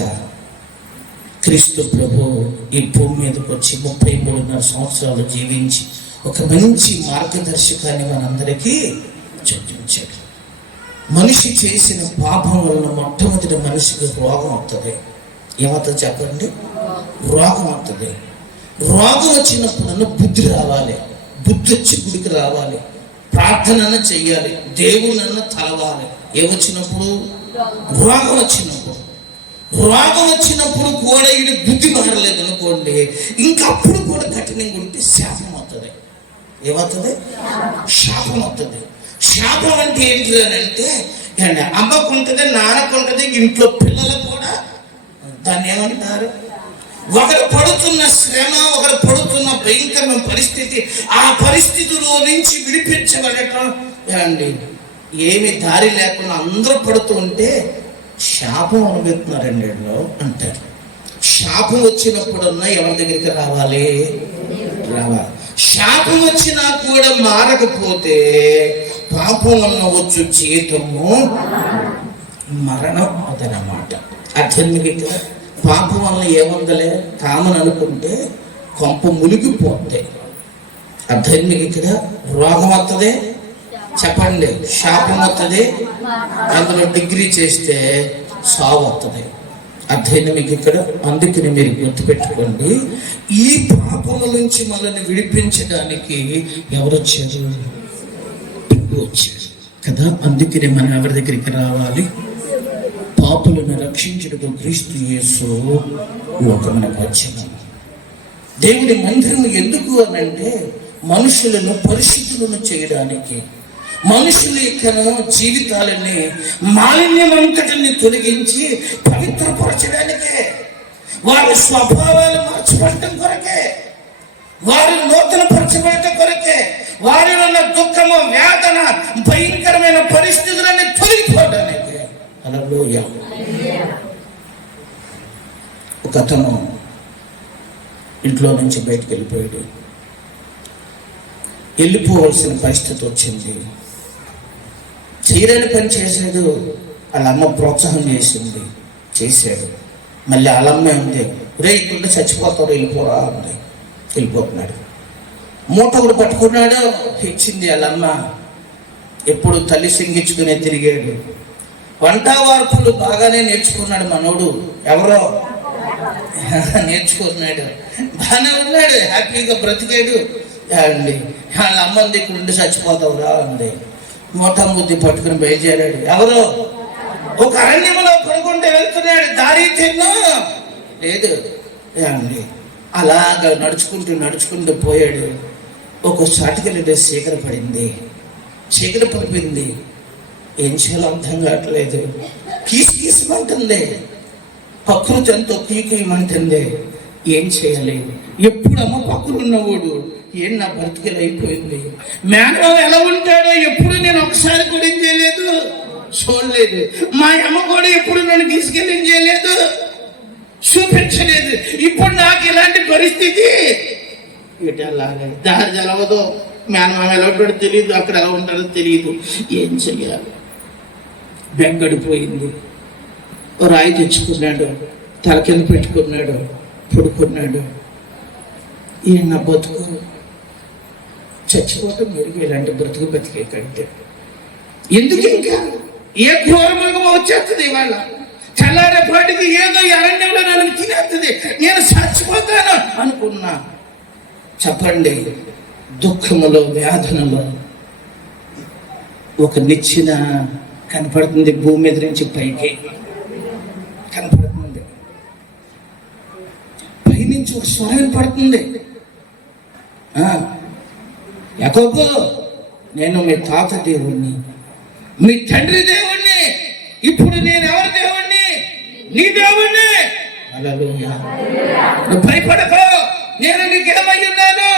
క్రీస్తు ప్రభు ఈ భూమి మీదకి వచ్చి 33.5 సంవత్సరాలు జీవించి ఒక మంచి మార్గదర్శకాన్ని మనందరికీ చూపించాడు. మనిషి చేసిన పాపం వలన మొట్టమొదటి మనిషికి రోగం అవుతుంది. ఏమవుతుంది చెప్పండి? రోగం అవుతుంది. రోగం వచ్చినప్పుడు బుద్ధి రావాలి. బుద్ధి వచ్చి గుడికి రావాలి, ప్రార్థన చెయ్యాలి, దేవునన్న తలవాలి. ఏమొచ్చినప్పుడు? రోగం వచ్చినప్పుడు. రోగం వచ్చినప్పుడు కూడా ఇది బుద్ధి మారలేదు అనుకోండి, ఇంకప్పుడు కూడా కఠినంగా ఉంటే శాపం అవుతుంది. ఏమవుతుంది? శాపం అవుతుంది. శాపం అంటే ఏంటి అని అంటే, అమ్మకుంటుంది, నాన్నకుంటుంది, ఇంట్లో పిల్లలు కూడా దాన్ని ఏమంటారు? ఒకరు పడుతున్న శ్రమ, ఒకరు పడుతున్న భయంకరమైన పరిస్థితి, ఆ పరిస్థితిలో నుంచి విడిపించబడటం ఏమి దారి లేకుండా అందరూ పడుతూ ఉంటే శాపం అనుభవిస్తున్నారండి అంటారు. శాపం వచ్చినప్పుడన్నా ఎవరి దగ్గరికి రావాలి? శాపం వచ్చినా కూడా మారకపోతే పాపం వలన వచ్చు జీతము మరణం అదనమాట. అర్థం కదా. పాపం వలన ఏముందలే కామని అనుకుంటే కొంప మునిగిపోతే. అర్థం కదా. రోగం వస్తుంది చెప్పండి, శాపం వస్తుంది, అందులో డిగ్రీ చేస్తే సావు వస్తుంది. అర్థమైంది మీకు ఇక్కడ? అందుకని మీరు గుర్తుపెట్టుకోండి, ఈ పాపం నుంచి మనల్ని విడిపించడానికి ఎవరు వచ్చారు? వచ్చారు కదా. అందుకని మనం ఎవరి దగ్గరికి రావాలి? పాపులను రక్షించుటకు క్రీస్తు యేసు లోకమునకు వచ్చాను. దేవుని మందిరం ఎందుకు అనంటే మనుషులను పరిశుద్ధులను చేయడానికి, మనుషుల యొక్క జీవితాలని మాలిన్యమంతటిని తొలగించి పవిత్రపరచడానికే, వారి స్వభావాలు మార్చబడటం కొరకే, వారి నూతన పరచబడటం కొరకే, వారిలో ఉన్న దుఃఖము, వేదన, భయంకరమైన పరిస్థితులన్నీ తొలగిపోవడానికి. హల్లెలూయా. ఒక అతను ఇంట్లో నుంచి బయటకు వెళ్ళిపోయాడు. వెళ్ళిపోవలసిన పరిస్థితి వచ్చింది. చేయలేని పని చేశాడు. వాళ్ళ అమ్మ ప్రోత్సాహం చేసింది, చేశాడు. మళ్ళీ వాళ్ళమ్మే ఉంది, రే ఇక్కడ చచ్చిపోతాడు, వెళ్ళిపోరా ఉంది. వెళ్ళిపోతున్నాడు. మూట కూడా పట్టుకున్నాడు, ఇచ్చింది వాళ్ళమ్మ. ఎప్పుడు తల్లి సింగించుకునే తిరిగాడు. వంట వార్పులు బాగానే నేర్చుకున్నాడు మనోడు. ఎవరో నేర్చుకున్నాడు, బాగానే ఉన్నాడు, హ్యాపీగా బ్రతికాడు. అండి వాళ్ళ అమ్మంది ఇక్కడ ఉండి చచ్చిపోతావురా అంది. మూట ముద్ది పట్టుకుని బయలుదేరాడు. ఎవరో ఒక అరణ్యంలో పడుకుంటే వెళ్తున్నాడు, దారి తిన్ను లేదు అండి. అలాగా నడుచుకుంటూ పోయాడు. ఒక చాటుకెళ్ళి చీకటి పడింది. చీకటి పడిపోయింది. ఏం చేయాలో అర్థం కావట్లేదు. కీసుమంటుంది, ప్రకృతి ఎంతో కీయమంటుంది. ఏం చేయాలి? ఎప్పుడమ్మా పక్కన ఉన్నవాడు ఏం నా బ్రతికలు అయిపోయింది. మేనమామ ఎలా ఉంటాడో ఎప్పుడు నేను ఒకసారి కూడా ఏం చేయలేదు. చూడలేదు. మా అమ్మ కూడా ఎప్పుడు నన్ను తీసుకెళ్ళి చేయలేదు, చూపించలేదు. ఇప్పుడు నాకు ఇలాంటి పరిస్థితి ఇటు వెళ్ళాలి, దారి తెలవదు, మేనమామ ఎలా ఉంటాడో తెలియదు, అక్కడ ఎలా ఉంటాడో తెలియదు. ఏం చెయ్యాలి? బెంగడిపోయింది. రాయి తెచ్చుకున్నాడు, తల కింద పెట్టుకున్నాడు, పడుకున్నాడు. ఈయన బతుకు చచ్చిపోవటం మెరుగు ఇలాంటి బ్రతుకు బతికే కంటే. ఎందుకు ఇంకా ఏ ఘోరముగా వచ్చేస్తుంది ఇవాళ. చల్లారేపాటికి ఏదో అరణ్యంలో నన్ను తినేస్తుంది, నేను చచ్చిపోతాను అనుకున్నా. చెప్పండి, దుఃఖములో వేదనలో ఒక నిచ్చెన కనపడుతుంది, భూమి మీద నుంచి పైకి కనపడుతుంది. పైనుంచి ఒక స్వరం పడుతుంది, యాకోబు నేను మీ తాత దేవుణ్ణి, మీ తండ్రి దేవుణ్ణి, ఇప్పుడు నేను ఎవరి దేవుణ్ణి? నీ దేవుణ్ణి. హల్లెలూయా. నువ్వు భయపడకు, నేను నీకేమై ఉన్నాను?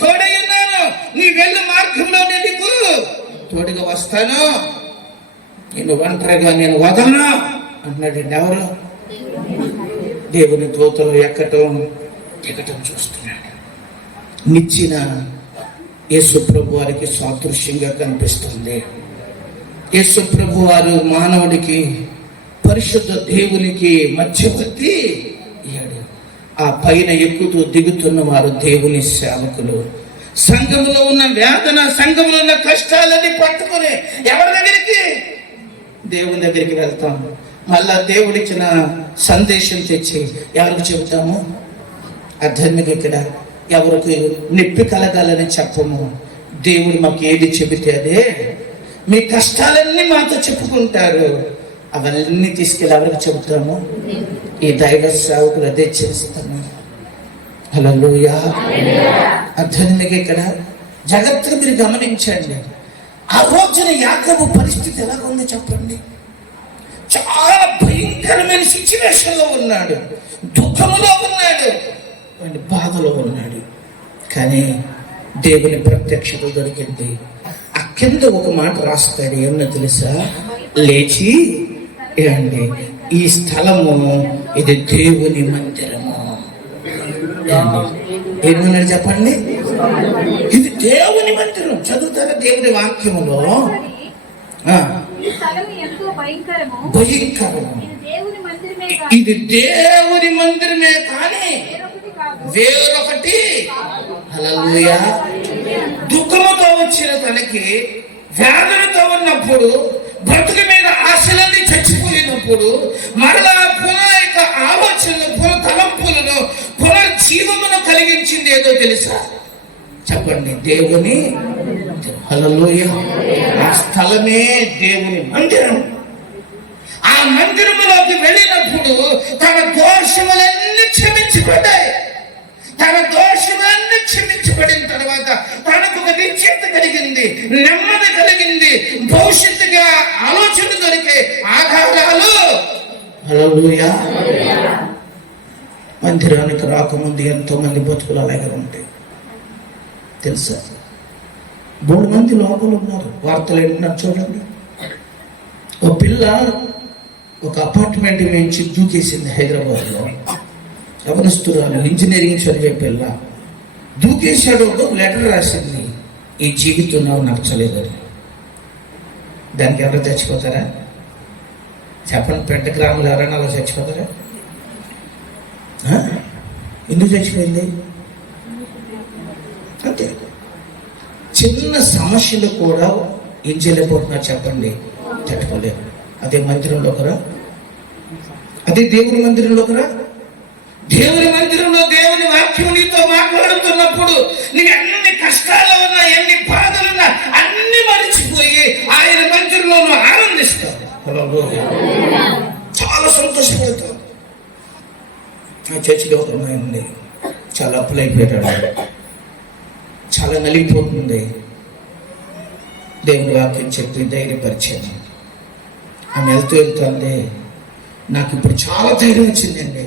తోడై ఉన్నాను. నీ వెళ్ళే మార్గంలో నేను నీకు తోడుగా వస్తాను, నేను ఒంటరిగా నేను వదలను అంటున్నాడు. ఎవరు? దేవుని దూతలు ఎక్కటం దిగటం చూస్తున్నాడు. నిచ్చిన యేసు ప్రభు వారికి సాదృశ్యంగా కనిపిస్తుంది. యేసు ప్రభు వారు మానవుడికి, పరిశుద్ధ దేవునికి మధ్యవర్తి అయ్యాడు. ఆ పైన ఎక్కుతూ దిగుతున్న వారు దేవుని సేవకులు. సంఘంలో ఉన్న వేదన, సంఘంలో ఉన్న కష్టాలన్నీ పట్టుకుని ఎవరి దగ్గరికి? దేవుని దగ్గరికి వెళ్తాం. మళ్ళా దేవుడిచ్చిన సందేశం తెచ్చి ఎవరికి చెబుతాము? అర్థానికి ఇక్కడ ఎవరికి నొప్పి కలగాలని చెప్పము. దేవుడు మాకు ఏది చెబితే అదే. మీ కష్టాలన్నీ మాతో చెప్పుకుంటారు, అవన్నీ తీసుకెళ్ళి ఎవరికి చెబుతాము? ఈ దైవ సేవకులు అదే చేస్తాము. హల్లెలూయా. అర్థానికి ఇక్కడ జగత్తును మీరు గమనించండి. ఆ రోజున యాకోబు పరిస్థితి ఎలా ఉంది చెప్పండి. చాలా భయంకరమైన సిచ్యువేషన్లో ఉన్నాడు, దుఃఖములో ఉన్నాడు, బాధలో ఉన్నాడు. కానీ దేవుని ప్రత్యక్షత దొరికింది. ఆ కింద ఒక మాట రాస్తాడు, ఏమన్నా తెలుసా? లేచి ఏమండి, ఈ స్థలము ఇది దేవుని మందిరము. ఏమన్నాడు చెప్పండి? ఇది దేవుని మందిరం. చదువుతారా దేవుని వాక్యములో? భయంకరము. ఇది దేవుని మందిరమే కానీ వేరొకటి. హల్లెలూయా. దుఃఖముతో వచ్చిన తనకి, వేదనతో ఉన్నప్పుడు, బ్రతుకు మీద ఆశలన్నీ చచ్చిపోయినప్పుడు, మరలా పునః యొక్క ఆలోచనలు, పునఃతలంపులను, పునర్జీవమును కలిగించింది ఏదో తెలుసా? చెప్పండి, దేవుని. హల్లెలూయా. ఆ స్థలమే దేవుని మందిరం. ఆ మందిరములోకి వెళ్ళినప్పుడు తన దోషములన్నీ క్షమించబడ్డాయి. తన దోషములన్నీ క్షమించబడిన తర్వాత తనకు ఒక నిశ్చయిత కలిగింది, నెమ్మది కలిగింది, భవిష్యత్తుగా ఆలోచన దొరికే ఆధారాలు. హల్లెలూయా. మందిరానికి రాకముందు ఎంతో మంది బతుకులు అలాగే ఉంటాయి తెలుసా? 3 మంది లోపల ఉన్నారు. వార్తలు ఏంటున్నారు చూడండి. ఒక పిల్ల ఒక అపార్ట్మెంట్ నుంచి దూకేసింది హైదరాబాద్లో. యవనస్తురాలు, ఇంజనీరింగ్ చదివే పిల్ల. దూకేశాడు. ఒక లెటర్ రాసింది, ఈ జీవితం నాకు నచ్చలేదని. దానికి ఎవరు చచ్చిపోతారా చెప్పండి? పెద్ద గ్రాములు ఎవరైనా అలా చచ్చిపోతారా? ఎందుకు చచ్చిపోయింది? అంతే. చిన్న సమస్యలు కూడా ఏం చేయలేకపోతున్నారు చెప్పండి? తట్టుకోలేరు. అదే మందిరంలో ఒకరా? అదే దేవుని మందిరంలో ఒకరా? దేవుని మందిరంలో దేవుని వాక్యం నీతో మాట్లాడుతున్నప్పుడు నీకు ఎన్ని కష్టాలు ఉన్నా, ఎన్ని బాధలున్నా అన్ని మరిచిపోయి ఆయన మందిరంలో నువ్వు ఆనందిస్తావు. చాలా సంతోషపడతావు. ఆ చర్చిలో ఒక అమ్మాయి ఉంది, చాలా అప్పులైపోయాడు, చాలా నలిగిపోతుంది. దేవుని వాక్యం చెప్పి ధైర్యపరిచాను. ఆమె వెళ్తుంది, నాకు ఇప్పుడు చాలా ధైర్యం వచ్చిందండి.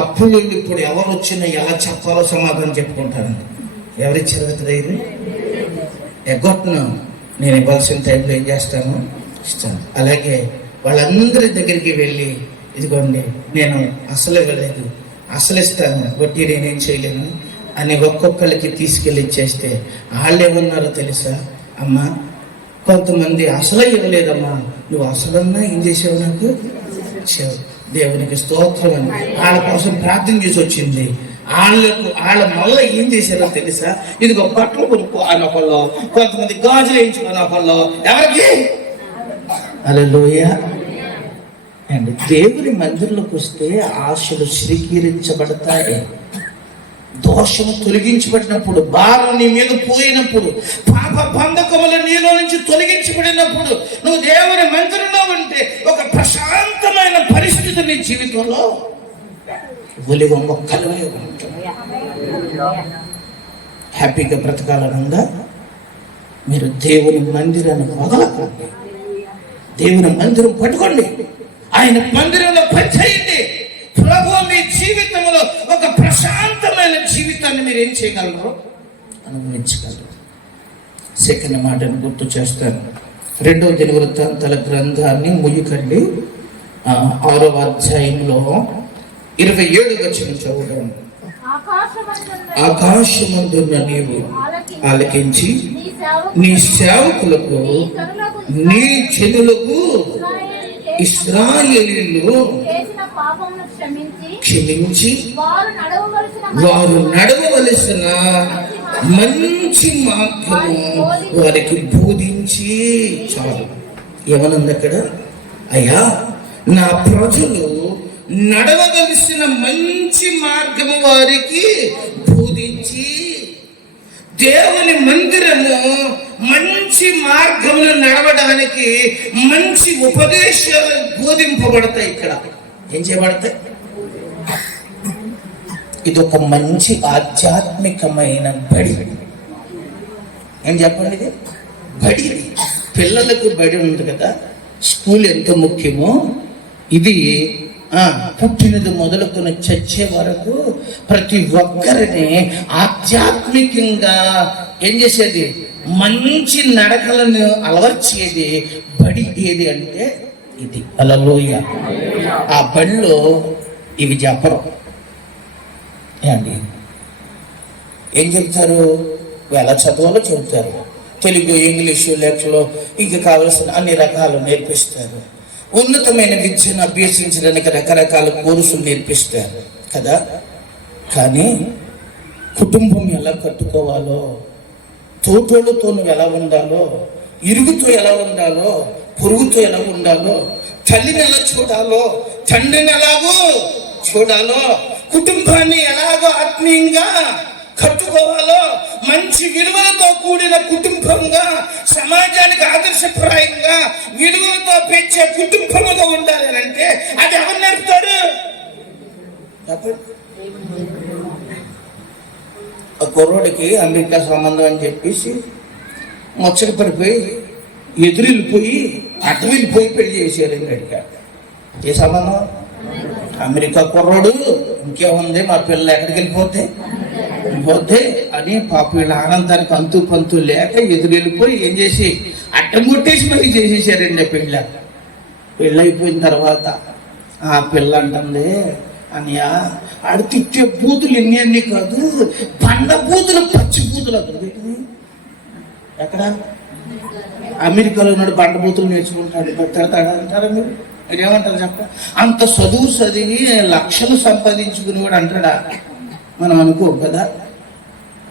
అప్పులు ఇప్పుడు ఎవరు వచ్చినా ఎలా చెప్పాలో సమాధానం చెప్పుకుంటానండి. ఎవరిచ్చారు ధైర్యం? ఎగ్గొట్టను. నేను ఇవ్వాల్సిన టైంలో ఏం చేస్తాను? ఇస్తాను. అలాగే వాళ్ళందరి దగ్గరికి వెళ్ళి, ఇదిగోండి నేను అసలు ఇవ్వలేదు, అసలు ఇస్తాను, వడ్డీ నేనేం చేయలేను అని ఒక్కొక్కరికి తీసుకెళ్ళి ఇచ్చేస్తే వాళ్ళు ఏమన్నారో తెలుసా? అమ్మా కొంతమంది అసలు ఇవ్వలేదమ్మా, నువ్వు అసలన్నా ఏం చేసావు, నాకు ఇచ్చావు, దేవునికి స్తోత్రం అని వాళ్ళ కోసం ప్రార్థన చేసి వచ్చింది. వాళ్ళ మళ్ళీ ఏం చేశారో తెలుసా? ఇదిగో బట్టలు కొనుక్కో అని ఒకళ్ళు, కొంతమంది గాజులు వేయించుకుని ఒకళ్ళు, ఎవరికి హల్లెలూయా అండి. దేవుని మందిరంలోకి వస్తే ఆశలు శ్రీకరించబడతాయి, దోషము తొలగించబడినప్పుడు, భారం నీ మీద పోయినప్పుడు, పాప బంధకములు నీలో నుంచి తొలగించబడినప్పుడు, నువ్వు దేవుని మందిరంలో ఉంటే ఒక ప్రశాంతమైన పరిస్థితి నీ జీవితంలో ఒలివ మొక్కలు హ్యాపీగా బ్రతకాలనుందా? మీరు దేవుని మందిరాన్ని వదలకండి, దేవుని మందిరం పట్టుకోండి, ఆయన మందిరంలో పనిచేయండి. ప్రభు మీ జీవితంలో ఒక ప్రశాంతమైన జీవితాన్ని మీరు ఏం చేయగలరు? అనుభవించగలరు. సెకండ్ మాటను గుర్తు చేస్తాను. 2వ దినవృత్తాంతాల గ్రంథాన్ని ముయ్యకండి, 6వ అధ్యాయంలో 27వ వచనం చదువుదాం. ఆకాశమందున్న నీవు ఆలకించి నీ సేవకులకు, నీ జనులకు ఇశ్రాయేలీయులు క్షమించి వారు నడవవలసిన మంచి మార్గము వారికి బోధించి చాలు. ఏమనుంది అక్కడ? అయ్యా నా ప్రజలు నడవవలసిన మంచి మార్గము వారికి బోధించి, దేవుని మందిరము మంచి మార్గములు నడవడానికి మంచి ఉపదేశాలు బోధింపబడతాయి. ఇక్కడ ఏం చేయబడతాయి? ఇది ఒక మంచి ఆధ్యాత్మికమైన బడి. ఏం చెప్పండి? ఇది బడి. పిల్లలకు బడి ఉంది కదా, స్కూల్ ఎంత ముఖ్యమో, ఇది పుట్టినది మొదలుకొని చచ్చే వరకు ప్రతి ఒక్కరిని ఆధ్యాత్మికంగా ఏం చేసేది? మంచి నడకలను అలవర్చేది బడి. ఏది అంటే ఇది. హల్లెలూయా. ఆ బడిలో ఇవి చెప్పరు అండి. ఏం చెప్తారు? ఎలా చదవాలో చెబుతారు. తెలుగు, ఇంగ్లీషు, లెక్కలు, ఇంకా కావలసిన అన్ని రకాలు నేర్పిస్తారు. ఉన్నతమైన విద్యను అభ్యసించడానికి రకరకాల కోర్సులు నేర్పిస్తారు కదా. కానీ కుటుంబం ఎలా కట్టుకోవాలో, తోటోళ్ళతో ఎలా ఉండాలో, ఇరుగుతో ఎలా ఉండాలో, పొరుగుతో ఎలా ఉండాలో, తల్లిని ఎలా చూడాలో, తండ్రిని ఎలాగో చూడాలో, కుటుంబాన్ని ఎలాగో ఆత్మీయంగా కట్టుకోవాలో, మంచి విలువలతో కూడిన కుటుంబంగా, సమాజానికి ఆదర్శప్రాయంగా విలువలతో పెంచే కుటుంబంగా ఉండాలి అంటే అది ఎవరు నేర్పుతాడు? ఆ కుర్రోడికి అమెరికా సంబంధం అని చెప్పేసి ముచ్చట పడిపోయి ఎదురెళ్ళిపోయి అడ్డవెళ్ళిపోయి పెళ్లి చేశారండి. అడిగా ఏ సంబంధం? అమెరికా కుర్రోడు, ఇంకేముంది మా పిల్లలు ఎక్కడికి వెళ్ళిపోతే అని పాప వీళ్ళ ఆనందానికి అంతు పంతు లేక ఎదురెళ్ళిపోయి ఏం చేసి అడ్డం కొట్టేసి మళ్ళీ చేసేసారండి పెళ్ళైపోయిన తర్వాత ఆ పిల్ల అంటుంది, అన్నయ్య ఆడు తిట్టే బూతులు ఎన్ని కాదు, బండ బూతులు, పచ్చి బూతులు. అక్కడ ఎక్కడ? అమెరికాలో ఉన్నాడు, బండ బూతులు నేర్చుకుంటాడు, తిడతాడు అంటారా మీరు? మీరేమంటారు చెప్ప? అంత చదువు చదివి లక్షలు సంపాదించుకుని కూడా అంటాడా? మనం అనుకోం కదా.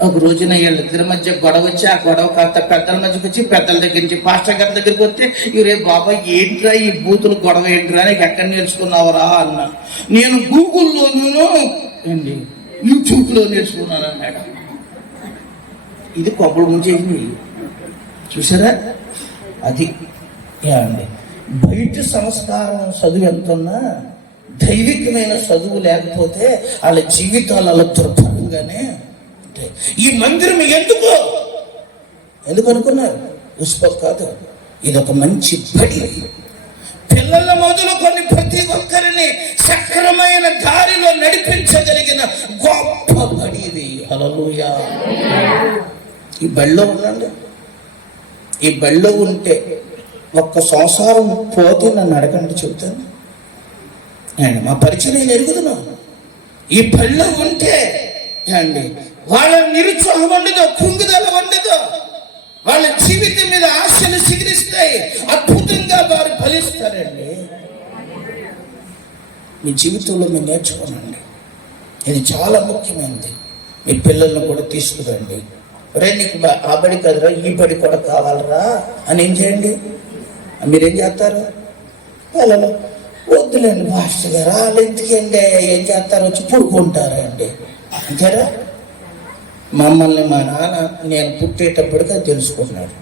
ఒక రోజున వీళ్ళిద్దరి మధ్య గొడవ వచ్చి, ఆ గొడవ కాస్త పెద్దల మధ్యకి వచ్చి, పెద్దల దగ్గర నుంచి పాస్టర్ గారి దగ్గరికి వస్తే, ఇవరే బాబా ఏంట్రా ఈ బూతులు గొడవ ఏంట్రా, నీకు ఎక్కడ నేర్చుకున్నావురా అన్నా. నేను గూగుల్లోనూ ఏంటి యూట్యూబ్లో నేర్చుకున్నాను అన్నాడు. ఇది కొబ్బరి ముంచేసింది చూసారా? అది ఏమండి, బయట సంస్కారం చదువు ఎంతున్నా దైవికమైన చదువు లేకపోతే వాళ్ళ జీవితాలు అలా దుర్భరంగానే ఉంటాయి. ఈ మందిరం ఎందుకు అనుకున్నారు? ఉస్పత్ కాదు, ఇది ఒక మంచి బడి. పిల్లల మొదలుకొని ప్రతి ఒక్కరిని సక్రమైన దారిలో నడిపించగలిగిన గొప్ప బడి ఇది. హల్లెలూయా. ఈ బడిలో ఉండండి. ఈ బడిలో ఉంటే ఒక్క సంవత్సరం పోతే నన్ను అడగండి చెబుతాను. అండి మా పరిచయం నేను ఎరుగుతున్నాను. ఈ పళ్ళ ఉంటే అండి వాళ్ళ నిరుత్సాహం ఉండదు, కుంగుదల ఉండదు, వాళ్ళ జీవితం మీద ఆశలు సిగిరిస్తాయి, అద్భుతంగా వారు ఫలిస్తారండి. మీ జీవితంలో మీరు నేర్చుకోనండి, ఇది చాలా ముఖ్యమైనది. మీ పిల్లలను కూడా తీసుకురండి. రే నీకు ఆ బడి కదరా, ఈ బడి కూడా కావాలరా అని ఏం చేయండి. మీరేం చేస్తారు? పిల్లలు వద్దులేండి మాస్టర్ గారు, వాళ్ళు ఎందుకండి, ఏం చేస్తారు, వచ్చి పడుకుంటారా అండి అంతేరా. మమ్మల్ని మా నాన్న నేను పుట్టేటప్పటికి అది తెలుసుకున్నాడు.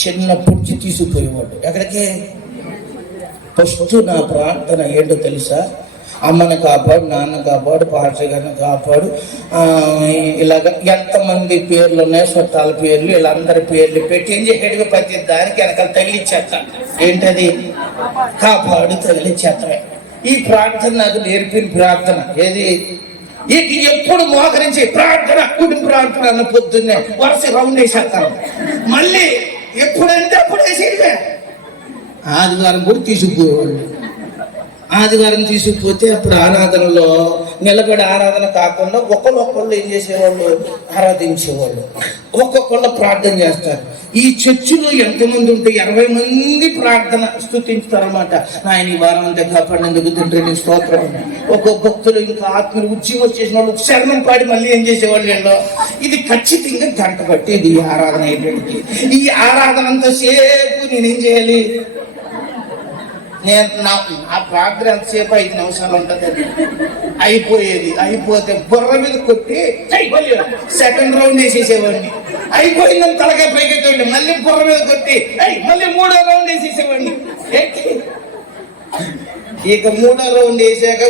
చిన్నప్పటికి తీసుకుపోయేవాడు ఎక్కడికి. ఫస్ట్ నా ప్రార్థన ఏంటో తెలుసా? అమ్మని కాపాడు, నాన్న కాపాడు, పాస్టర్ గారిని కాపాడు, ఇలాగ ఎంతమంది పేర్లు ఉన్నాయో చుట్టాల పేర్లు వీళ్ళందరి పేర్లు పెట్టి ఏం చేసేట్టుగా ప్రతి దానికి వెనకాల తగిలిచ్చేస్తాను. ఏంటది? కాపాడు, తగిలిచ్చేస్తామే. ఈ ప్రార్థన నాకు నేర్పిన ప్రార్థన. ఏది? ఎప్పుడు మోకరించి ప్రార్థన, కుటుంబ ప్రార్థన అన్న పొద్దున్నే వరుస రౌండ్ వేసేస్తాను. మళ్ళీ ఎప్పుడంటే అప్పుడు వేసేదిగా. ఆదివారం కూడా తీసుకుపోయేవాళ్ళు. ఆదివారం తీసుకుపోతే అప్పుడు ఆరాధనలో నిలబడి ఆరాధన కాకుండా ఒకళ్ళు ఏం చేసేవాళ్ళు, ఆరాధించేవాళ్ళు, ఒక్కొక్కళ్ళు ప్రార్థన చేస్తారు. ఈ చర్చిలో ఎంతమంది ఉంటే 20 మంది ప్రార్థన స్తుతించుతారన్నమాట. ఆయన ఈ వారం అంతా కాపాడినందుకు తండ్రి స్తోత్రం. ఒక్కొక్క భక్తులు ఇంకా ఆత్మలు ఉచ్చి వచ్చేసిన వాళ్ళు శరణం పాడి మళ్ళీ ఏం చేసేవాళ్ళు వీళ్ళు. ఇది ఖచ్చితంగా గంట పట్టేది ఈ ఆరాధన అయ్యేటికి. ఈ ఆరాధన అంతసేపు నేనేం చేయాలి? నా ప్రార్థన ఎంతసేపు 5 నిమిషాలు ఉంటుంది. అయిపోయేది. అయిపోతే బుర్ర మీద కొట్టి సెకండ్ రౌండ్ వేసేసేవాడిని. అయిపోయిందని తలకాయ పైకెట్టండి, మళ్ళీ బుర్ర మీద కొట్టి మళ్ళీ 3వ రౌండ్ వేసేసేవాడిని. ఇక 3వ రౌండ్ వేసాక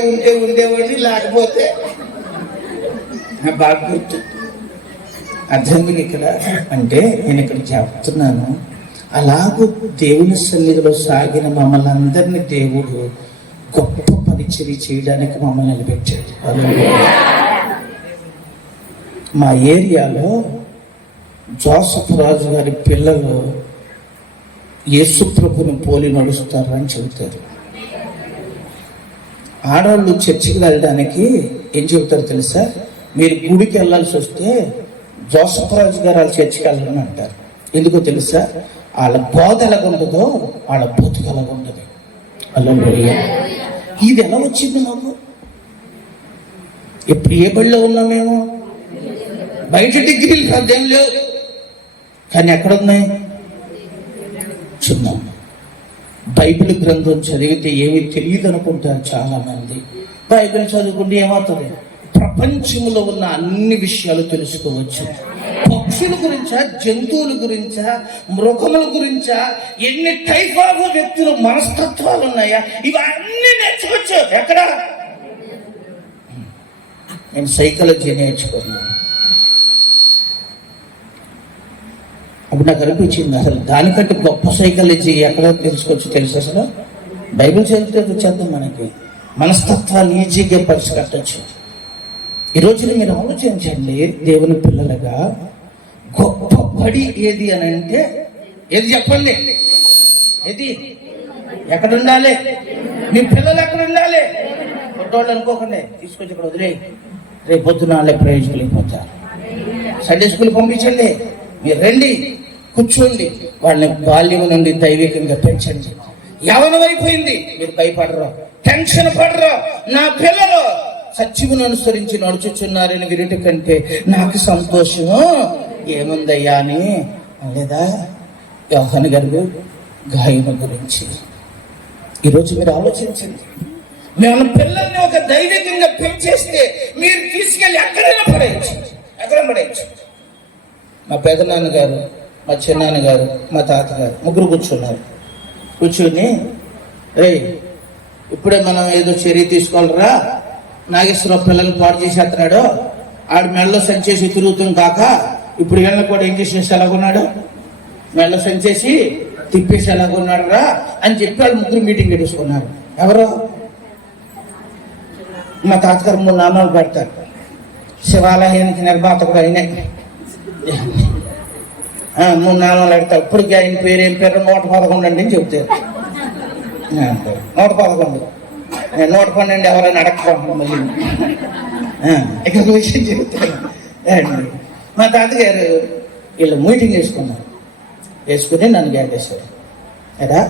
ఉండేవాడిని, లేకపోతే బాగా గుర్తు. అర్థం ఇక్కడ అంటే నేను ఇక్కడ చెప్తున్నాను. అలాగూ దేవుని సన్నిధిలో సాగిన మమ్మల్ని అందరినీ దేవుడు గొప్ప పరిచర్య చేయడానికి మమ్మల్ని నిలబెట్టాడు. మా ఏరియాలో జోసఫ్ రాజు గారి పిల్లలు యేసు ప్రభుని పోలి నడుస్తారు అని చెబుతారు. ఆడవాళ్ళు చర్చికి వెళ్ళడానికి ఏం చెబుతారు తెలుసా? మీరు గుడికి వెళ్ళాల్సి వస్తే జోసఫ్ రాజు గారు వాళ్ళ చర్చికి వెళ్ళాలని అంటారు. ఎందుకో తెలుసా? వాళ్ళ బోధ ఎలాగుంటుందో వాళ్ళ బతుకు ఎలాగుంటుంది. అలా ఇది ఎలా వచ్చింది నాకు? ఇప్పుడు ఏ బడిలో ఉన్నాం మేము? బయట డిగ్రీలు పెద్దేం లేవు, కానీ ఎక్కడున్నాయి? చిన్న బైబిల్ గ్రంథం చదివితే ఏమీ తెలియదు అనుకుంటారు చాలా మంది. బైబిల్ చదువుకుంటే ఏమవుతుంది? ప్రపంచంలో ఉన్న అన్ని విషయాలు తెలుసుకోవచ్చు. పక్షుల గురించా, జంతువుల గురించా, మృగముల గురించా, ఎన్ని టైప్ ఆఫ్ వ్యక్తులు మనస్తత్వాలు ఉన్నాయా, ఇవన్నీ నేర్చుకోవచ్చు. ఎక్కడ? నేను సైకాలజీ నేర్చుకున్నాను. అప్పుడు నాకు అనిపించింది అసలు దానికంటే గొప్ప సైకాలజీ ఎక్కడ తెలుసుకోవచ్చు తెలుసు? అసలు బైబిల్ చదివితే వచ్చేద్దాం. మనకి మనస్తత్వాన్ని ఈజీగా పరిష్కరించవచ్చు. ఈ రోజున మీరు ఆలోచించండి, దేవుని పిల్లలుగా గొప్ప బడి ఏది అని అంటే ఏది చెప్పండి? ఏది? ఎక్కడ ఉండాలి? మీ పిల్లలు ఎక్కడ ఉండాలి? కొట్టోళ్ళు అనుకోకండి, తీసుకొచ్చి ఇక్కడ వదిలే. రేపు పొద్దున వాళ్ళే ప్రయోజకులైపోతారు. సండే స్కూల్ పంపించండి, మీరు రండి, కూర్చోండి, వాళ్ళని బాల్యం నుండి దైవికంగా పెంచండి. యవ్వనం అయిపోయింది, మీరు భయపడరు, టెన్షన్ పడరు. నా పిల్లలు సత్యమును అనుసరించి నడుచుచున్నారని వినటి కంటే నాకు సంతోషము ఏముందయ్యా అని లేదా? యోహాను గారు గాయము గురించి ఈరోజు మీరు ఆలోచించండి. మేము పిల్లల్ని ఒక దైవికంగా పెంచేస్తే మీరు తీసుకెళ్ళి ఎక్కడైనా పడేయచ్చు, ఎక్కడైనా పడేయచ్చు. మా పెదనాన్నగారు, మా చిన్నాన్నగారు, మా తాతగారు ముగ్గురు కూర్చొని ఇప్పుడే మనం ఏదో చర్య తీసుకోవాలరా, నాగేశ్వరరావు పిల్లల్ని పాడు చేసేస్తున్నాడు, ఆడు మెడలో సంచేసి తిరుగుతుంది కాక ఇప్పుడు వీళ్ళని కూడా ఏం చేసేసి ఎలాగున్నాడు, మెడలో సంచేసి తిప్పేసి ఎలాగున్నాడు రా అని చెప్పి వాళ్ళు ముగ్గురు మీటింగ్ పెట్టేసుకున్నారు. ఎవరు? మా తాతగారు 3 నామాలు పెడతారు. శివాలయానికి నిర్మాత కూడా అయినాయి. మూడు నాలుగు అడిగితే ఇప్పటికి ఆయన పేరు ఏం పేరు 111 అండి అని చెబుతారు. 111 112 ఎవరైనా అడగకుండా మళ్ళీ ఇక్కడ విషయం చెబుతాను. మా తాతగారు వీళ్ళు మీటింగ్ వేసుకుని నన్ను గ్యాపేశారు. కదా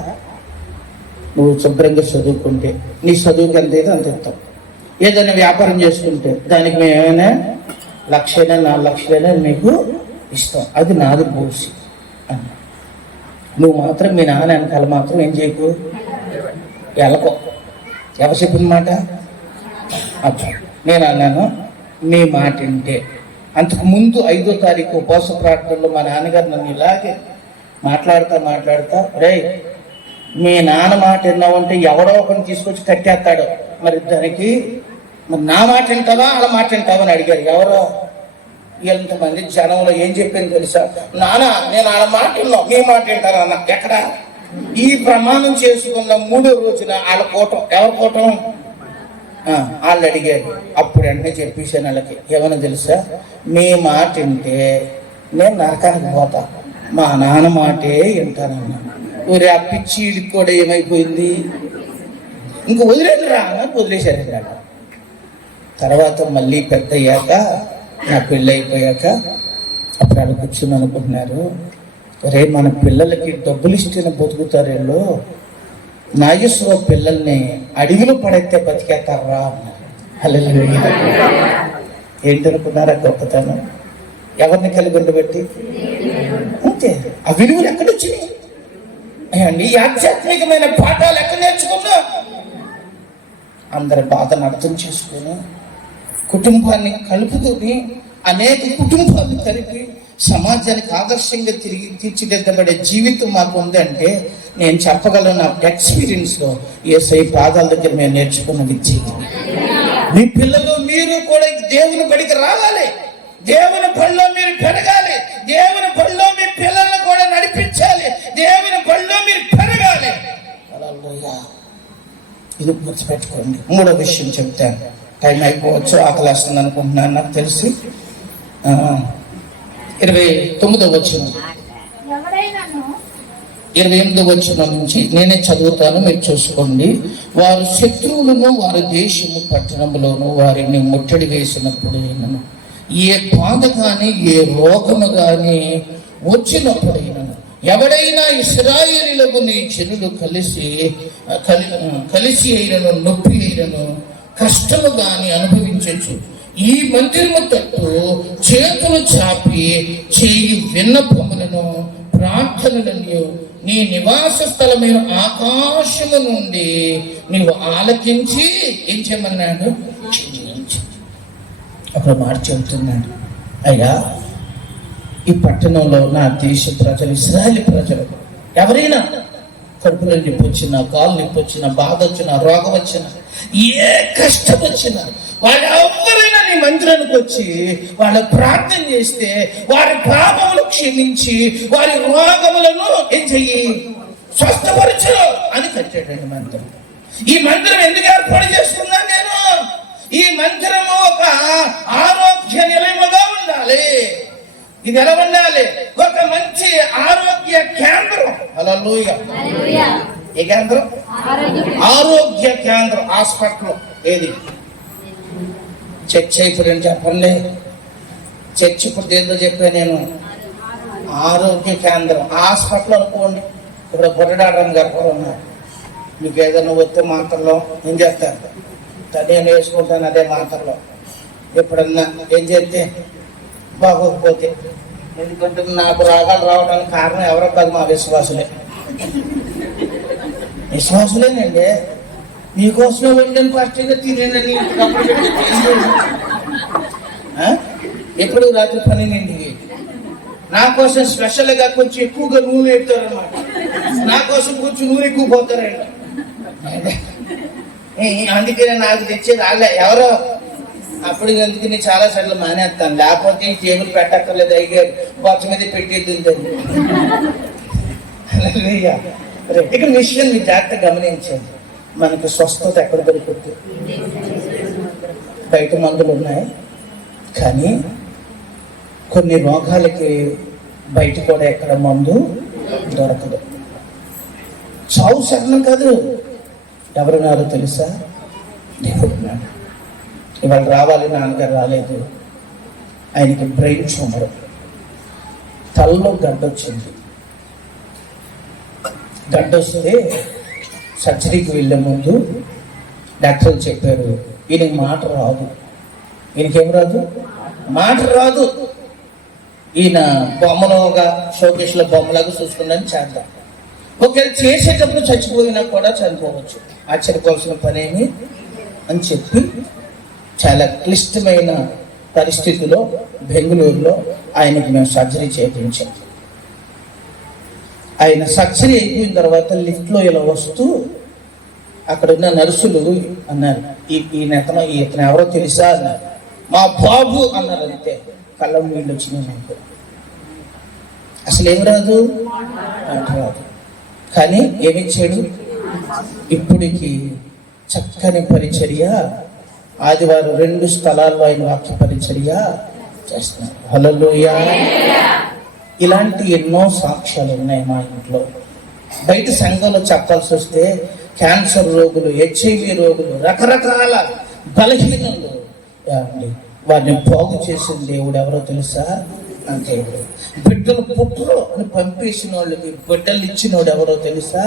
నువ్వు శుభ్రంగా చదువుకుంటే నీ చదువుకి ఎంత అయితే అంత చెప్తావు. ఏదైనా వ్యాపారం చేసుకుంటే దానికి మేము ఏమైనా 1,00,000 4 లక్షలైనా మీకు ఇస్తాం, అది నాది బోసి అని. నువ్వు మాత్రం మీ నాన్న వెనకాల మాత్రం ఏం చేయకు, వెళ్ళకో. ఎవరు చెప్పిన మాట? అబ్బా నేను అన్నాను మీ మాట వింటే. అంతకు ముందు 5వ తారీఖు ఉపవాస ప్రార్థనలో మా నాన్నగారు నన్ను ఇలాగే మాట్లాడుతా రే మీ నాన్న మాట విన్నావంటే ఎవడో ఒకరిని తీసుకొచ్చి కట్టేస్తాడు, మరి దానికి మరి నా మాట వింటావా వాళ్ళ మాట వింటావా అని అడిగారు. ఎవరో ఎంతమంది జనంలో ఏం చెప్పింది తెలుసా? నాన్న నేను వాళ్ళ మాట విన్నావు, మీ మాట వింటారా అన్న. ఎక్కడ? ఈ ప్రమాణం చేసుకున్న 3వ రోజున వాళ్ళ కూటం. ఎవరి కూటం? వాళ్ళు అడిగారు. అప్పుడు వెంటనే చెప్పేసాను వాళ్ళకి, ఏమన్నా తెలుసా, మీ మాట వింటే నేను నరకానికి పోతా, మా నాన్న మాటే వింటానన్నా. ఊరి ఆ పిచ్చి ఇడికి కూడా ఏమైపోయింది, ఇంక వదిలేండి రా అని వదిలేశారండి వాళ్ళు. తర్వాత మళ్ళీ పెద్ద అయ్యాక నా పెళ్ళి అయిపోయాక అప్పుడు వాళ్ళు కూర్చుని అనుకుంటున్నారు, రే మన పిల్లలకి డబ్బులు ఇస్తే బతుకుతారు వీళ్ళు, నాగేశ్వర పిల్లల్ని అడవిలో పడైతే బతికేస్తారా అన్నారు. హల్లెలూయా. ఏంటనుకున్నారా గొప్పతనం? ఎవరిని కలిగి ఉండబెట్టి అంతే. ఆ విలువలు ఎక్కడొచ్చినాయి అండి? ఈ ఆధ్యాత్మికమైన పాఠాలు ఎక్కడ నేర్చుకున్నా? అందరి బాధను అర్థం చేసుకుని కుటుంబాన్ని కలుపుకొని అనేక కుటుంబాలను కలిపి సమాజానికి ఆదర్శంగా తీర్చిదిద్దబడే జీవితం మాకు ఉందంటే నేను చెప్పగలను నా ఎక్స్పీరియన్స్లో యేసయ్య పాదాల దగ్గర మేము నేర్చుకున్న విద్య. మీ పిల్లలు మీరు కూడా దేవుని బడికి రావాలి, దేవుని బడిలో మీరు పెరగాలి, దేవుని బడిలో మీ పిల్లలను కూడా నడిపించాలి, దేవుని బడిలో మీరు పెరగాలి. హల్లెలూయా. ఇది గుర్తుపెట్టుకోండి. 3వ విషయం చెప్తాను, టైం అయిపోవచ్చు, ఆకలేస్తుంది అనుకుంటున్నాను నాకు తెలిసి. 29వ వచనం 28వ వచనం నుంచి నేనే చదువుతాను, మీరు చూసుకోండి. వారు శత్రువులను వారి దేశము పట్టణంలోను వారిని ముట్టడి వేసినప్పుడు ఏ బాధ కానీ ఏ రోగము కానీ వచ్చినప్పుడైనను ఎవడైనా ఇశ్రాయేలీయులకు నీ జనులు కలిసి అయినను నొప్పి అయినను కష్టము గాని అనుభవించచ్చు, ఈ మందిరము తట్టు చేతులు చాపి చేయి విన్నపములను ప్రార్థనలను నీ నివాస స్థలమైన ఆకాశము నుండి నీవు ఆలకించి ఏం చేయమన్నాడు? అప్పుడు మాట చెబుతున్నాడు, అయ్యా ఈ పట్టణంలో నా దేశ ప్రజలు ఇశ్రాయేలు ప్రజలు ఎవరైనా కడుపులో నొప్పి వచ్చినా, కాలు నొప్పి వచ్చినా, బాధ వచ్చినా, రోగం వచ్చినా, ఏ కష్టం వచ్చినా వాళ్ళు ఎవరైనా నీ మందిరానికి వచ్చి వాళ్ళు ప్రార్థన చేస్తే వారి పాపములు క్షమించి వారి రోగములను ఏం చెయ్యి స్వస్థపరచు అని కట్టాడండి మందిరం. ఈ మందిరం ఎందుకు ఏర్పాటు చేసుకున్నాను నేను? ఈ మందిరము ఒక ఆరోగ్య నిలయముగా ఉండాలి. ఇది ఎలా ఉండాలి? ఒక మంచి ఆరోగ్య కేంద్రం. హల్లెలూయా. ఏ కేంద్రం? ఆరోగ్య కేంద్రం. హాస్పిటల్ ఏది? చర్చ్ అయిపోయింది చెప్పండి. చర్చ్ ఇప్పుడు ఏదో చెప్పా నేను, ఆరోగ్య కేంద్రం. హాస్పిటల్ అనుకోండి, ఇప్పుడు బుర్రడాడని గారు ఉన్నారు, మీకు ఏదైనా వస్తే మాత్రలో ఏం చేస్తారు? నేను వేసుకుంటాను అదే మాత్రలో. ఎప్పుడన్నా ఏం చేస్తే బాగోకపోతే, ఎందుకంటే నాకు రాగాలు రావడానికి కారణం ఎవరో కాదు, మా విశ్వాసులే. విశ్వాసులేనండి. మీకోసమే వెళ్ళాను ఫస్ట్గా తినేనని ఎప్పుడు రాత్రి 12ంటికి నా కోసం స్పెషల్గా కొంచెం ఎక్కువగా నూనె పెడతారు అన్నమాట. నా కోసం కొంచెం నూనె ఎక్కువ పోతారండి. అందుకనే నాకు తెచ్చేది వాళ్ళే ఎవరో. అప్పుడు అందుకని చాలా సార్లు మానేస్తాను, లేకపోతే టేబుల్ పెట్టక్కర్లేదు, అయ్యారు బొచ్చ మీద పెట్టేది. ఇక్కడ విషయం మీరు జాగ్రత్తగా గమనించండి. మనకు స్వస్థత ఎక్కడ దొరుకుతుంది? బయట మందులు ఉన్నాయి, కానీ కొన్ని రోగాలకి బయట కూడా ఎక్కడ మందు దొరకదు. చావు శరణం కాదు. ఎవరున్నారో తెలుసా? దేవుడున్నాడు. ఇవాళ రావాలి, నాన్నగారు రాలేదు. ఆయనకి బ్రెయిన్ ట్యూమర్, తలలో గడ్డొచ్చింది. గడ్డొస్తే సర్జరీకి వెళ్ళే ముందు డాక్టర్లు చెప్పారు, ఈయనకి మాట రాదు. ఈయనకేం రాదు? మాట రాదు. ఈయన బొమ్మలుగా, షోకేష్లో బొమ్మలాగా చూసుకున్నాను చేద్దాం. ఒకవేళ చేసేటప్పుడు చచ్చిపోయినా కూడా చనిపోవచ్చు, ఆశ్చర్యపోవాల్సిన పనేమి అని చెప్పి చాలా క్లిష్టమైన పరిస్థితిలో బెంగళూరులో ఆయనకి మేము సర్జరీ చేయించాం. ఆయన సర్జరీ అయిపోయిన తర్వాత లిఫ్ట్లో ఇలా వస్తూ అక్కడ ఉన్న నర్సులు అన్నారు, ఇతను ఎవరో తెలుసా అన్నారు. మా బాబు అన్నారు. అంతే, కళ్ళ నీళ్ళు వచ్చినాయి నాకు. అసలు ఏమి రాదు, రాదు. కానీ ఏమిచ్చాడు? ఇప్పటికి చక్కని పరిచర్య. ఆదివారం 2 స్థలాల్లో ఆయన వాక్య పరిచర్య చేస్తున్నారు. హల్లెలూయా. ఇలాంటి ఎన్నో సాక్ష్యాలు ఉన్నాయి మా ఇంట్లో. బయట సంఘంలో చెప్పాల్సి వస్తే క్యాన్సర్ రోగులు, HIV రోగులు, రకరకాల బలహీనలు, వారిని బాగు చేసిన దేవుడు ఎవరో తెలుసా? దేవుడు. బిడ్డలు పుట్టరు అని పంపేసిన వాళ్ళకి బిడ్డలు ఇచ్చినోడు ఎవరో తెలుసా?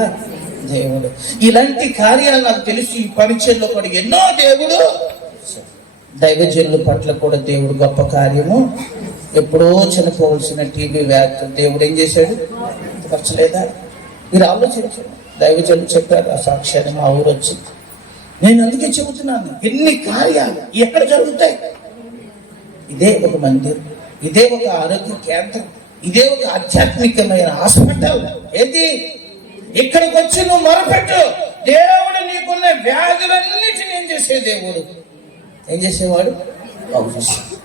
దేవుడు. ఇలాంటి కార్యాలు నాకు తెలిసి ఈ పరిచయంలో కూడా ఎన్నో దేవుడు, దైవజనుల పట్ల కూడా దేవుడు గొప్ప కార్యము. ఎప్పుడో చనిపోవలసిన టీబీ వ్యాధి దేవుడు ఏం చేశాడు? పరచలేదా? మీరు ఆలోచించారు. దైవజనులు చెప్పారు ఆ సాక్ష్యాన్ని మా ఊరు వచ్చి. నేను అందుకే చెబుతున్నాను, ఎన్ని కార్యాలు ఎక్కడ జరుగుతాయి. ఇదే ఒక మందిరం, ఇదే ఒక ఆరోగ్య కేంద్రం, ఇదే ఒక ఆధ్యాత్మికమైన హాస్పిటల్. ఏది? ఇక్కడికి వచ్చి నువ్వు మొరపెట్టు, దేవుడు నీకున్న వ్యాధులన్నిటిని ఏం చేసే దేవుడు? ఏం చేసేవాడు? బాగు చేసేవాడు.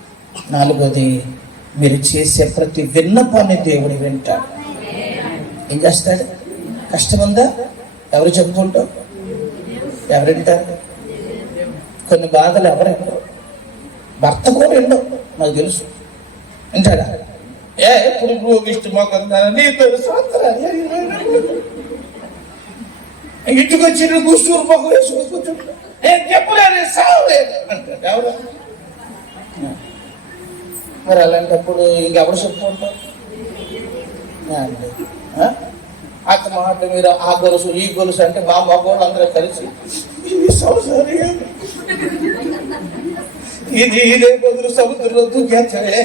4వది, మీరు చేసే ప్రతి విన్నపాన్ని దేవుడు వింటాడు. ఏం చేస్తాడు? కష్టముందా? ఎవరు చెప్పుకుంటారు? ఎవరింటారు? కొన్ని బాధలు ఎవరెండవు, భర్త కూడా ఎండవు, నాకు తెలుసు. వింటాడా? ఎప్పుడు రోగిష్టి మొక్కని ఇంటికి వచ్చి కూర్చూరు మొక్క వేసుకుని కూర్చుంటా, చెప్పలేదు సావలేదు అంటాడు. ఎవరు? మరి అలాంటప్పుడు ఇంకెవరు చెప్పుకుంటారు? అక్క మాట మీరు ఆ గొలుసు ఈ గొలుసు అంటే మా మగవాళ్ళు అందరూ కలిసి ఇదే బదులు సముద్రంలో దూకేచ్చవే.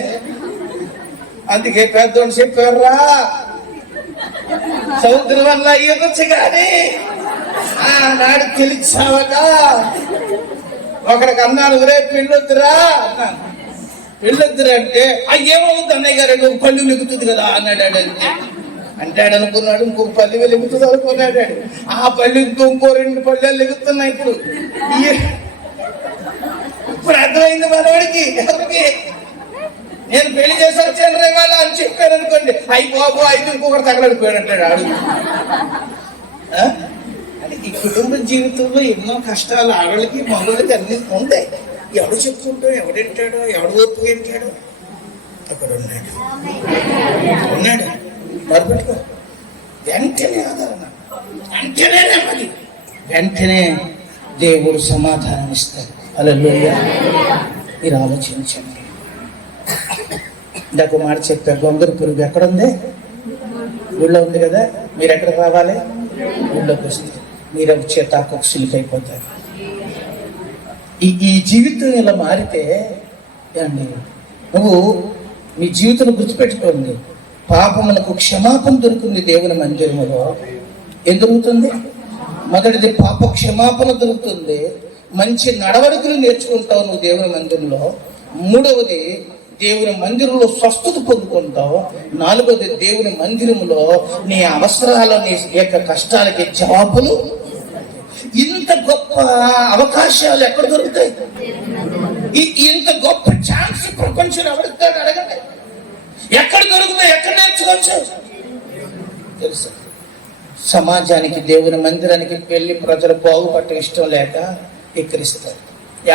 అందుకే పెద్దోడు చెప్పారా, సముద్రం వల్ల ఈదొచ్చు కానీ ఆనాడు తెలిసావగా. ఒకడికి అన్నాను, రే పెళ్ళొద్దురా అన్నాను. పెళ్ళొద్దురా అంటే అయ్యేమవుద్ది అన్నయ్య గారు, పళ్ళు లెగుతుంది కదా అన్నాడు. అంటాడు అనుకున్నాడు, ఇంకో 10,000 లెగుతుంది అనుకున్నాడు. ఆ పళ్ళు ఇంకో 2 పళ్ళు లెగుతున్నాయి. ఇప్పుడు అర్థమైంది మనవాడికి. ఎవరికి? నేను పెళ్లి చేసి వచ్చాను రే వాళ్ళ అని చెప్పాను అనుకోండి, అయ్యి బాబు అయితే ఇంకొకటి తగలడిపోయాడు అంటాడు. అడుగు. అంటే ఈ కుటుంబ జీవితంలో ఎన్నో కష్టాలు ఆడవాళ్ళకి మగవాళ్ళకి అన్ని ఉంటాయి. ఎవడు చెప్పుకుంటాడు? ఎవడింటాడో? ఎవడు ఒప్పు ఏంటాడో? అక్కడ ఉన్నాడు. మరిపెట్టుకో. వెంటనే ఆదరణ, వెంటనే నెమ్మది, వెంటనే దేవుడు సమాధానం ఇస్తాడు. హల్లెలూయా. మీరు ఆలోచించండి. ఇందాక మాట చెప్పా, గొంగర పురుగు ఎక్కడుంది? ఊళ్ళో ఉంది కదా. మీరు ఎక్కడికి రావాలి? ఊళ్ళోకి వస్తే మీరు చేతాకు సిలికైపోతారు. ఈ జీవితం ఇలా మారితే అండి, నువ్వు నీ జీవితం గుర్తుపెట్టుకోండి. పాపములకు క్షమాపణ దొరుకుతుంది దేవుని మందిరములో. ఏం దొరుకుతుంది? మొదటిది పాప క్షమాపణ దొరుకుతుంది. మంచి నడవడికలు నేర్చుకుంటావు నువ్వు దేవుని మందిరంలో. 3వది, దేవుని మందిరంలో స్వస్థత పొందుకుంటావు. 4వది, దేవుని మందిరంలో నీ అవసరాలు, నీ యొక్క కష్టాలకి జవాబులు. ఇంత గొప్ప అవకాశాలు ఎక్కడ దొరుకుతాయి? ఇంత గొప్ప ఛాన్స్ ప్రపంచంలో ఎవరిస్తాడు? అడగండి. ఎక్కడ దొరుకుతాయి? ఎక్కడ నేర్చుకోవచ్చు? తెలుసు. సమాజానికి, దేవుని మందిరానికి పెళ్లి ప్రజలు బాగుపట్ట ఇష్టం లేక ఎక్కిరిస్తారు,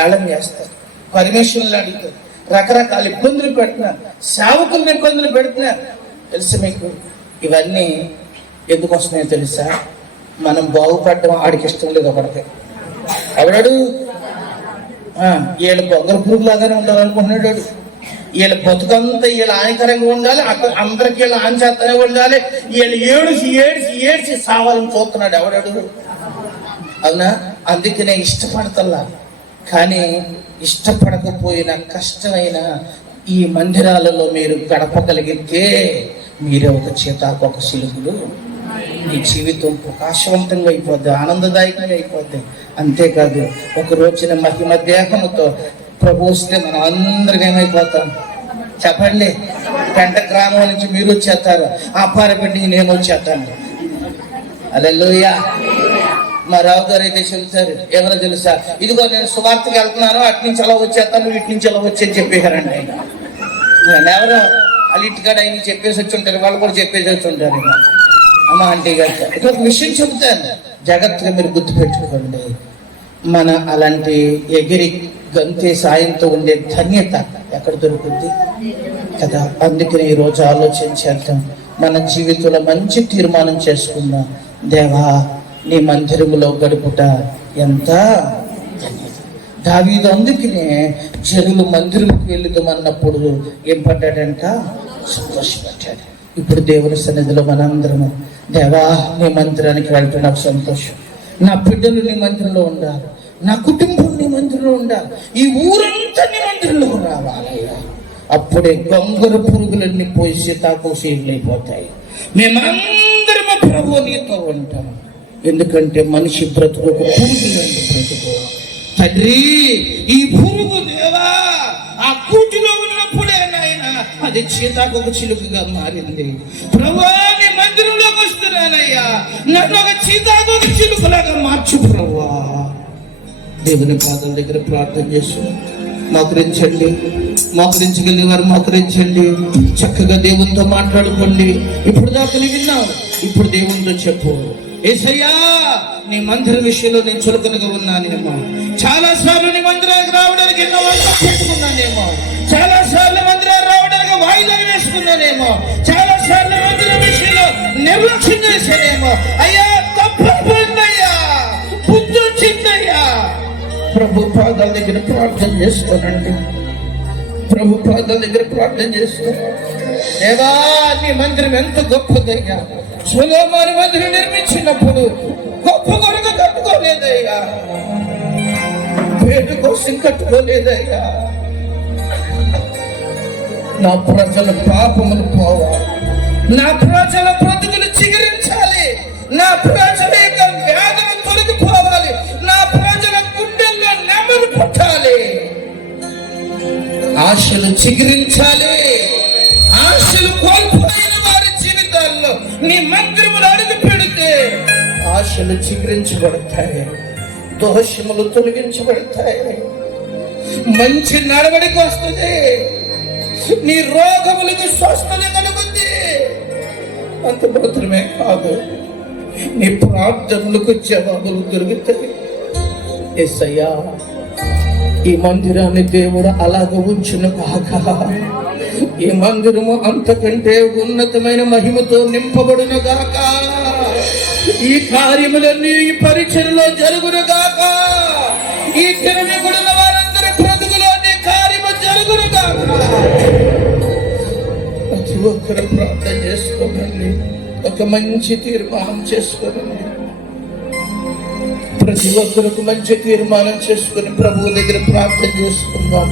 ఏళం చేస్తారు, పర్మిషన్లు అడుగుతారు, రకరకాల ఇబ్బందులు పెడుతున్నారు, సేవకులను ఇబ్బందులు పెడుతున్నారు. తెలుసు మీకు ఇవన్నీ ఎందుకు వస్తున్నాయో తెలుసా? మనం బాగుపడడం ఆడికి ఇష్టం లేదు. ఒకటికి ఎవడాడు వీళ్ళు బొగ్గర పురుగు లాగానే ఉండాలనుకుంటున్నాడు. వీళ్ళ బతుకంతా వీళ్ళు హానికరంగా ఉండాలి, అందరికి వీళ్ళు హాని చేస్తూనే ఉండాలి. వీళ్ళు ఏడ్చి ఏడ్చి ఏడ్చి సావాలని చూస్తున్నాడు ఎవడాడు. అవునా? అందుకనే ఇష్టపడతల్లా. కానీ ఇష్టపడకపోయినా కష్టమైన ఈ మందిరాలలో మీరు గడపగలిగితే మీరే ఒక చేతాకొక సిలుగులు. మీ జీవితం ప్రకాశవంతంగా అయిపోద్ది, ఆనందదాయకంగా అయిపోద్ది. అంతేకాదు ఒక రోజున మహిమ దేహముతో ప్రభు వస్తే మనం అందరికి ఏమైపోతాం చెప్పండి? పెంట గ్రామం నుంచి మీరు వచ్చేస్తారు, అప్పారపెట్టి నేను వచ్చేస్తాను. హల్లెలూయా. మా రావు గారు అయితే చెబుతారు, ఎవరో తెలుసా, ఇదిగో నేను సువార్తకి వెళ్తున్నాను, అటు నుంచి ఎలా వచ్చేస్తాను, ఇటు నుంచి ఎలా వచ్చి చెప్పేశారండి ఆయన. ఎవరో వాళ్ళ ఇంటికాడ ఆయన చెప్పేసి వచ్చి ఉంటారు, వాళ్ళు కూడా చెప్పేసి వచ్చి ఉంటారు. అమ్మ ఆంటీ గారు ఇట్లా ఒక విషయం చెబుతాను, జాగ్రత్తగా మీరు గుర్తుపెట్టుకోండి. మన అలాంటి ఎగిరి గంతే సాయంతో ఉండే ధన్యత ఎక్కడ దొరుకుతుంది కదా? అందుకని ఈరోజు ఆలోచించేద్దాం, మన జీవితంలో మంచి తీర్మానం చేసుకుందాం. దేవా, నీ మందిరములో గడుపుట ఎంత ధన్యత. దావీదు అందుకనే జనులు మందిరంకి వెళుదామన్నప్పుడు ఏం పడ్డాడంట? సంతోషపడ్డాడు. ఇప్పుడు దేవుని సన్నిధిలో మనందరము, దేవా నీ మందిరానికి వెళ్ళటం నాకు సంతోషం, నా బిడ్డలు నీ మందిరంలో ఉండాలి, నా కుటుంబం నీ మందిరంలో ఉండాలి, ఈ ఊరంతా నీ మందిరంలో రావాలి. అప్పుడే గొంగర పురుగులన్నీ పోయి సీతాకోశీలైపోతాయి. మేమందరము ప్రభు నీతో ఉంటాం. ఎందుకంటే మనిషి బ్రతుకు ఒక పురుగులండి బ్రతుకు. తండ్రి, ఈ పురుగు దేవా ఆ కూటిలో ఉన్నప్పుడే నాయన అది సీతాకొక చిలుకగా మారింది. ప్రభువా, నీ మందిరంలోకి వస్తున్నానయ్యా, నన్ను ఒక సీతాకొక చిలుకలాగా మార్చు ప్రభువా. దేవుని పాదాల దగ్గర ప్రార్థన చేస్తూ మోకరించండి. మోకరించగలిగే వారు మోకరించండి. చక్కగా దేవునితో మాట్లాడుకోండి. ఇప్పుడు దాకా విన్నావు, ఇప్పుడు దేవునితో చెప్పు, యేసయ్యా నీ మందిర విషయంలో నేను చులకనగా ఉన్నానేమో, చాలా సార్లు నీ మందిరానికి రావడానికి ఎన్నో వర్షం పెట్టుకున్నానేమో, చాలా సార్లు మందిరానికి రావడానికి వాయిదా వేసుకున్నానేమో, చాలా సార్లు మందిర విషయంలో నిర్లక్ష్యం చేశానేమో. అయ్యా తప్పైపోయిందయ్యా, బుద్ధి వచ్చిందయ్యా. ప్రభు పాదాల దగ్గర ప్రార్థన చేసుకోనండి. ప్రభు పాదాల దగ్గర ప్రార్థన చేసుకో. దేవా, నీ మందిరం ఎంత గొప్పదయ్యా. సొలొమోను మందిరం నిర్మించినప్పుడు గొప్ప కొరకు కట్టుకోలేదయ్యా, పేరు కోసం కట్టుకోలేదయ్యా. నా ప్రజల పాపములు పోవాలి, నా ప్రజల బ్రతుకులు చిగురించాలి, నా ప్రజల యొక్క వ్యాధులు తొలగిపోవాలి, నా ప్రజల గుండెల్లో నెమ్మది పుట్టాలి, ఆశలు చిగురించాలి. ఆశలు కోల్పోయిన వారి జీవితాల్లో నీ మందిరములు అడుగు పెడితే ఆశలు చిగురించబడతాయి, దోషములు తొలగించబడతాయి, మంచి నడవడికి వస్తుంది, నీ రోగములకు స్వస్థత కలుగుతుంది. అంత మాత్రమే కాదు, నీ ప్రార్థనలకు జవాబులు దొరుకుతాయి. యేసయ్యా, ఈ మందిరాన్ని దేవుడు అలాగ ఉంచును కాక, ఈ మందిరము అంతకంటే ఉన్నతమైన మహిమతో నింపబడును గాక, ఈ కార్యములన్నీ ఈ పరిచయలో జరుగును గాక, ఈ తిరగబడిన వారందరి బ్రతుకులో నీ కార్యము జరుగును గాక. ప్రతి ఒక్కరు ప్రార్థన చేసుకోనండి, ఒక మంచి తీర్మానం చేసుకోనండి. ప్రతి ఒక్కరికి మంచి తీర్మానం చేసుకుని ప్రభువు దగ్గర ప్రార్థన చేసుకుందాం.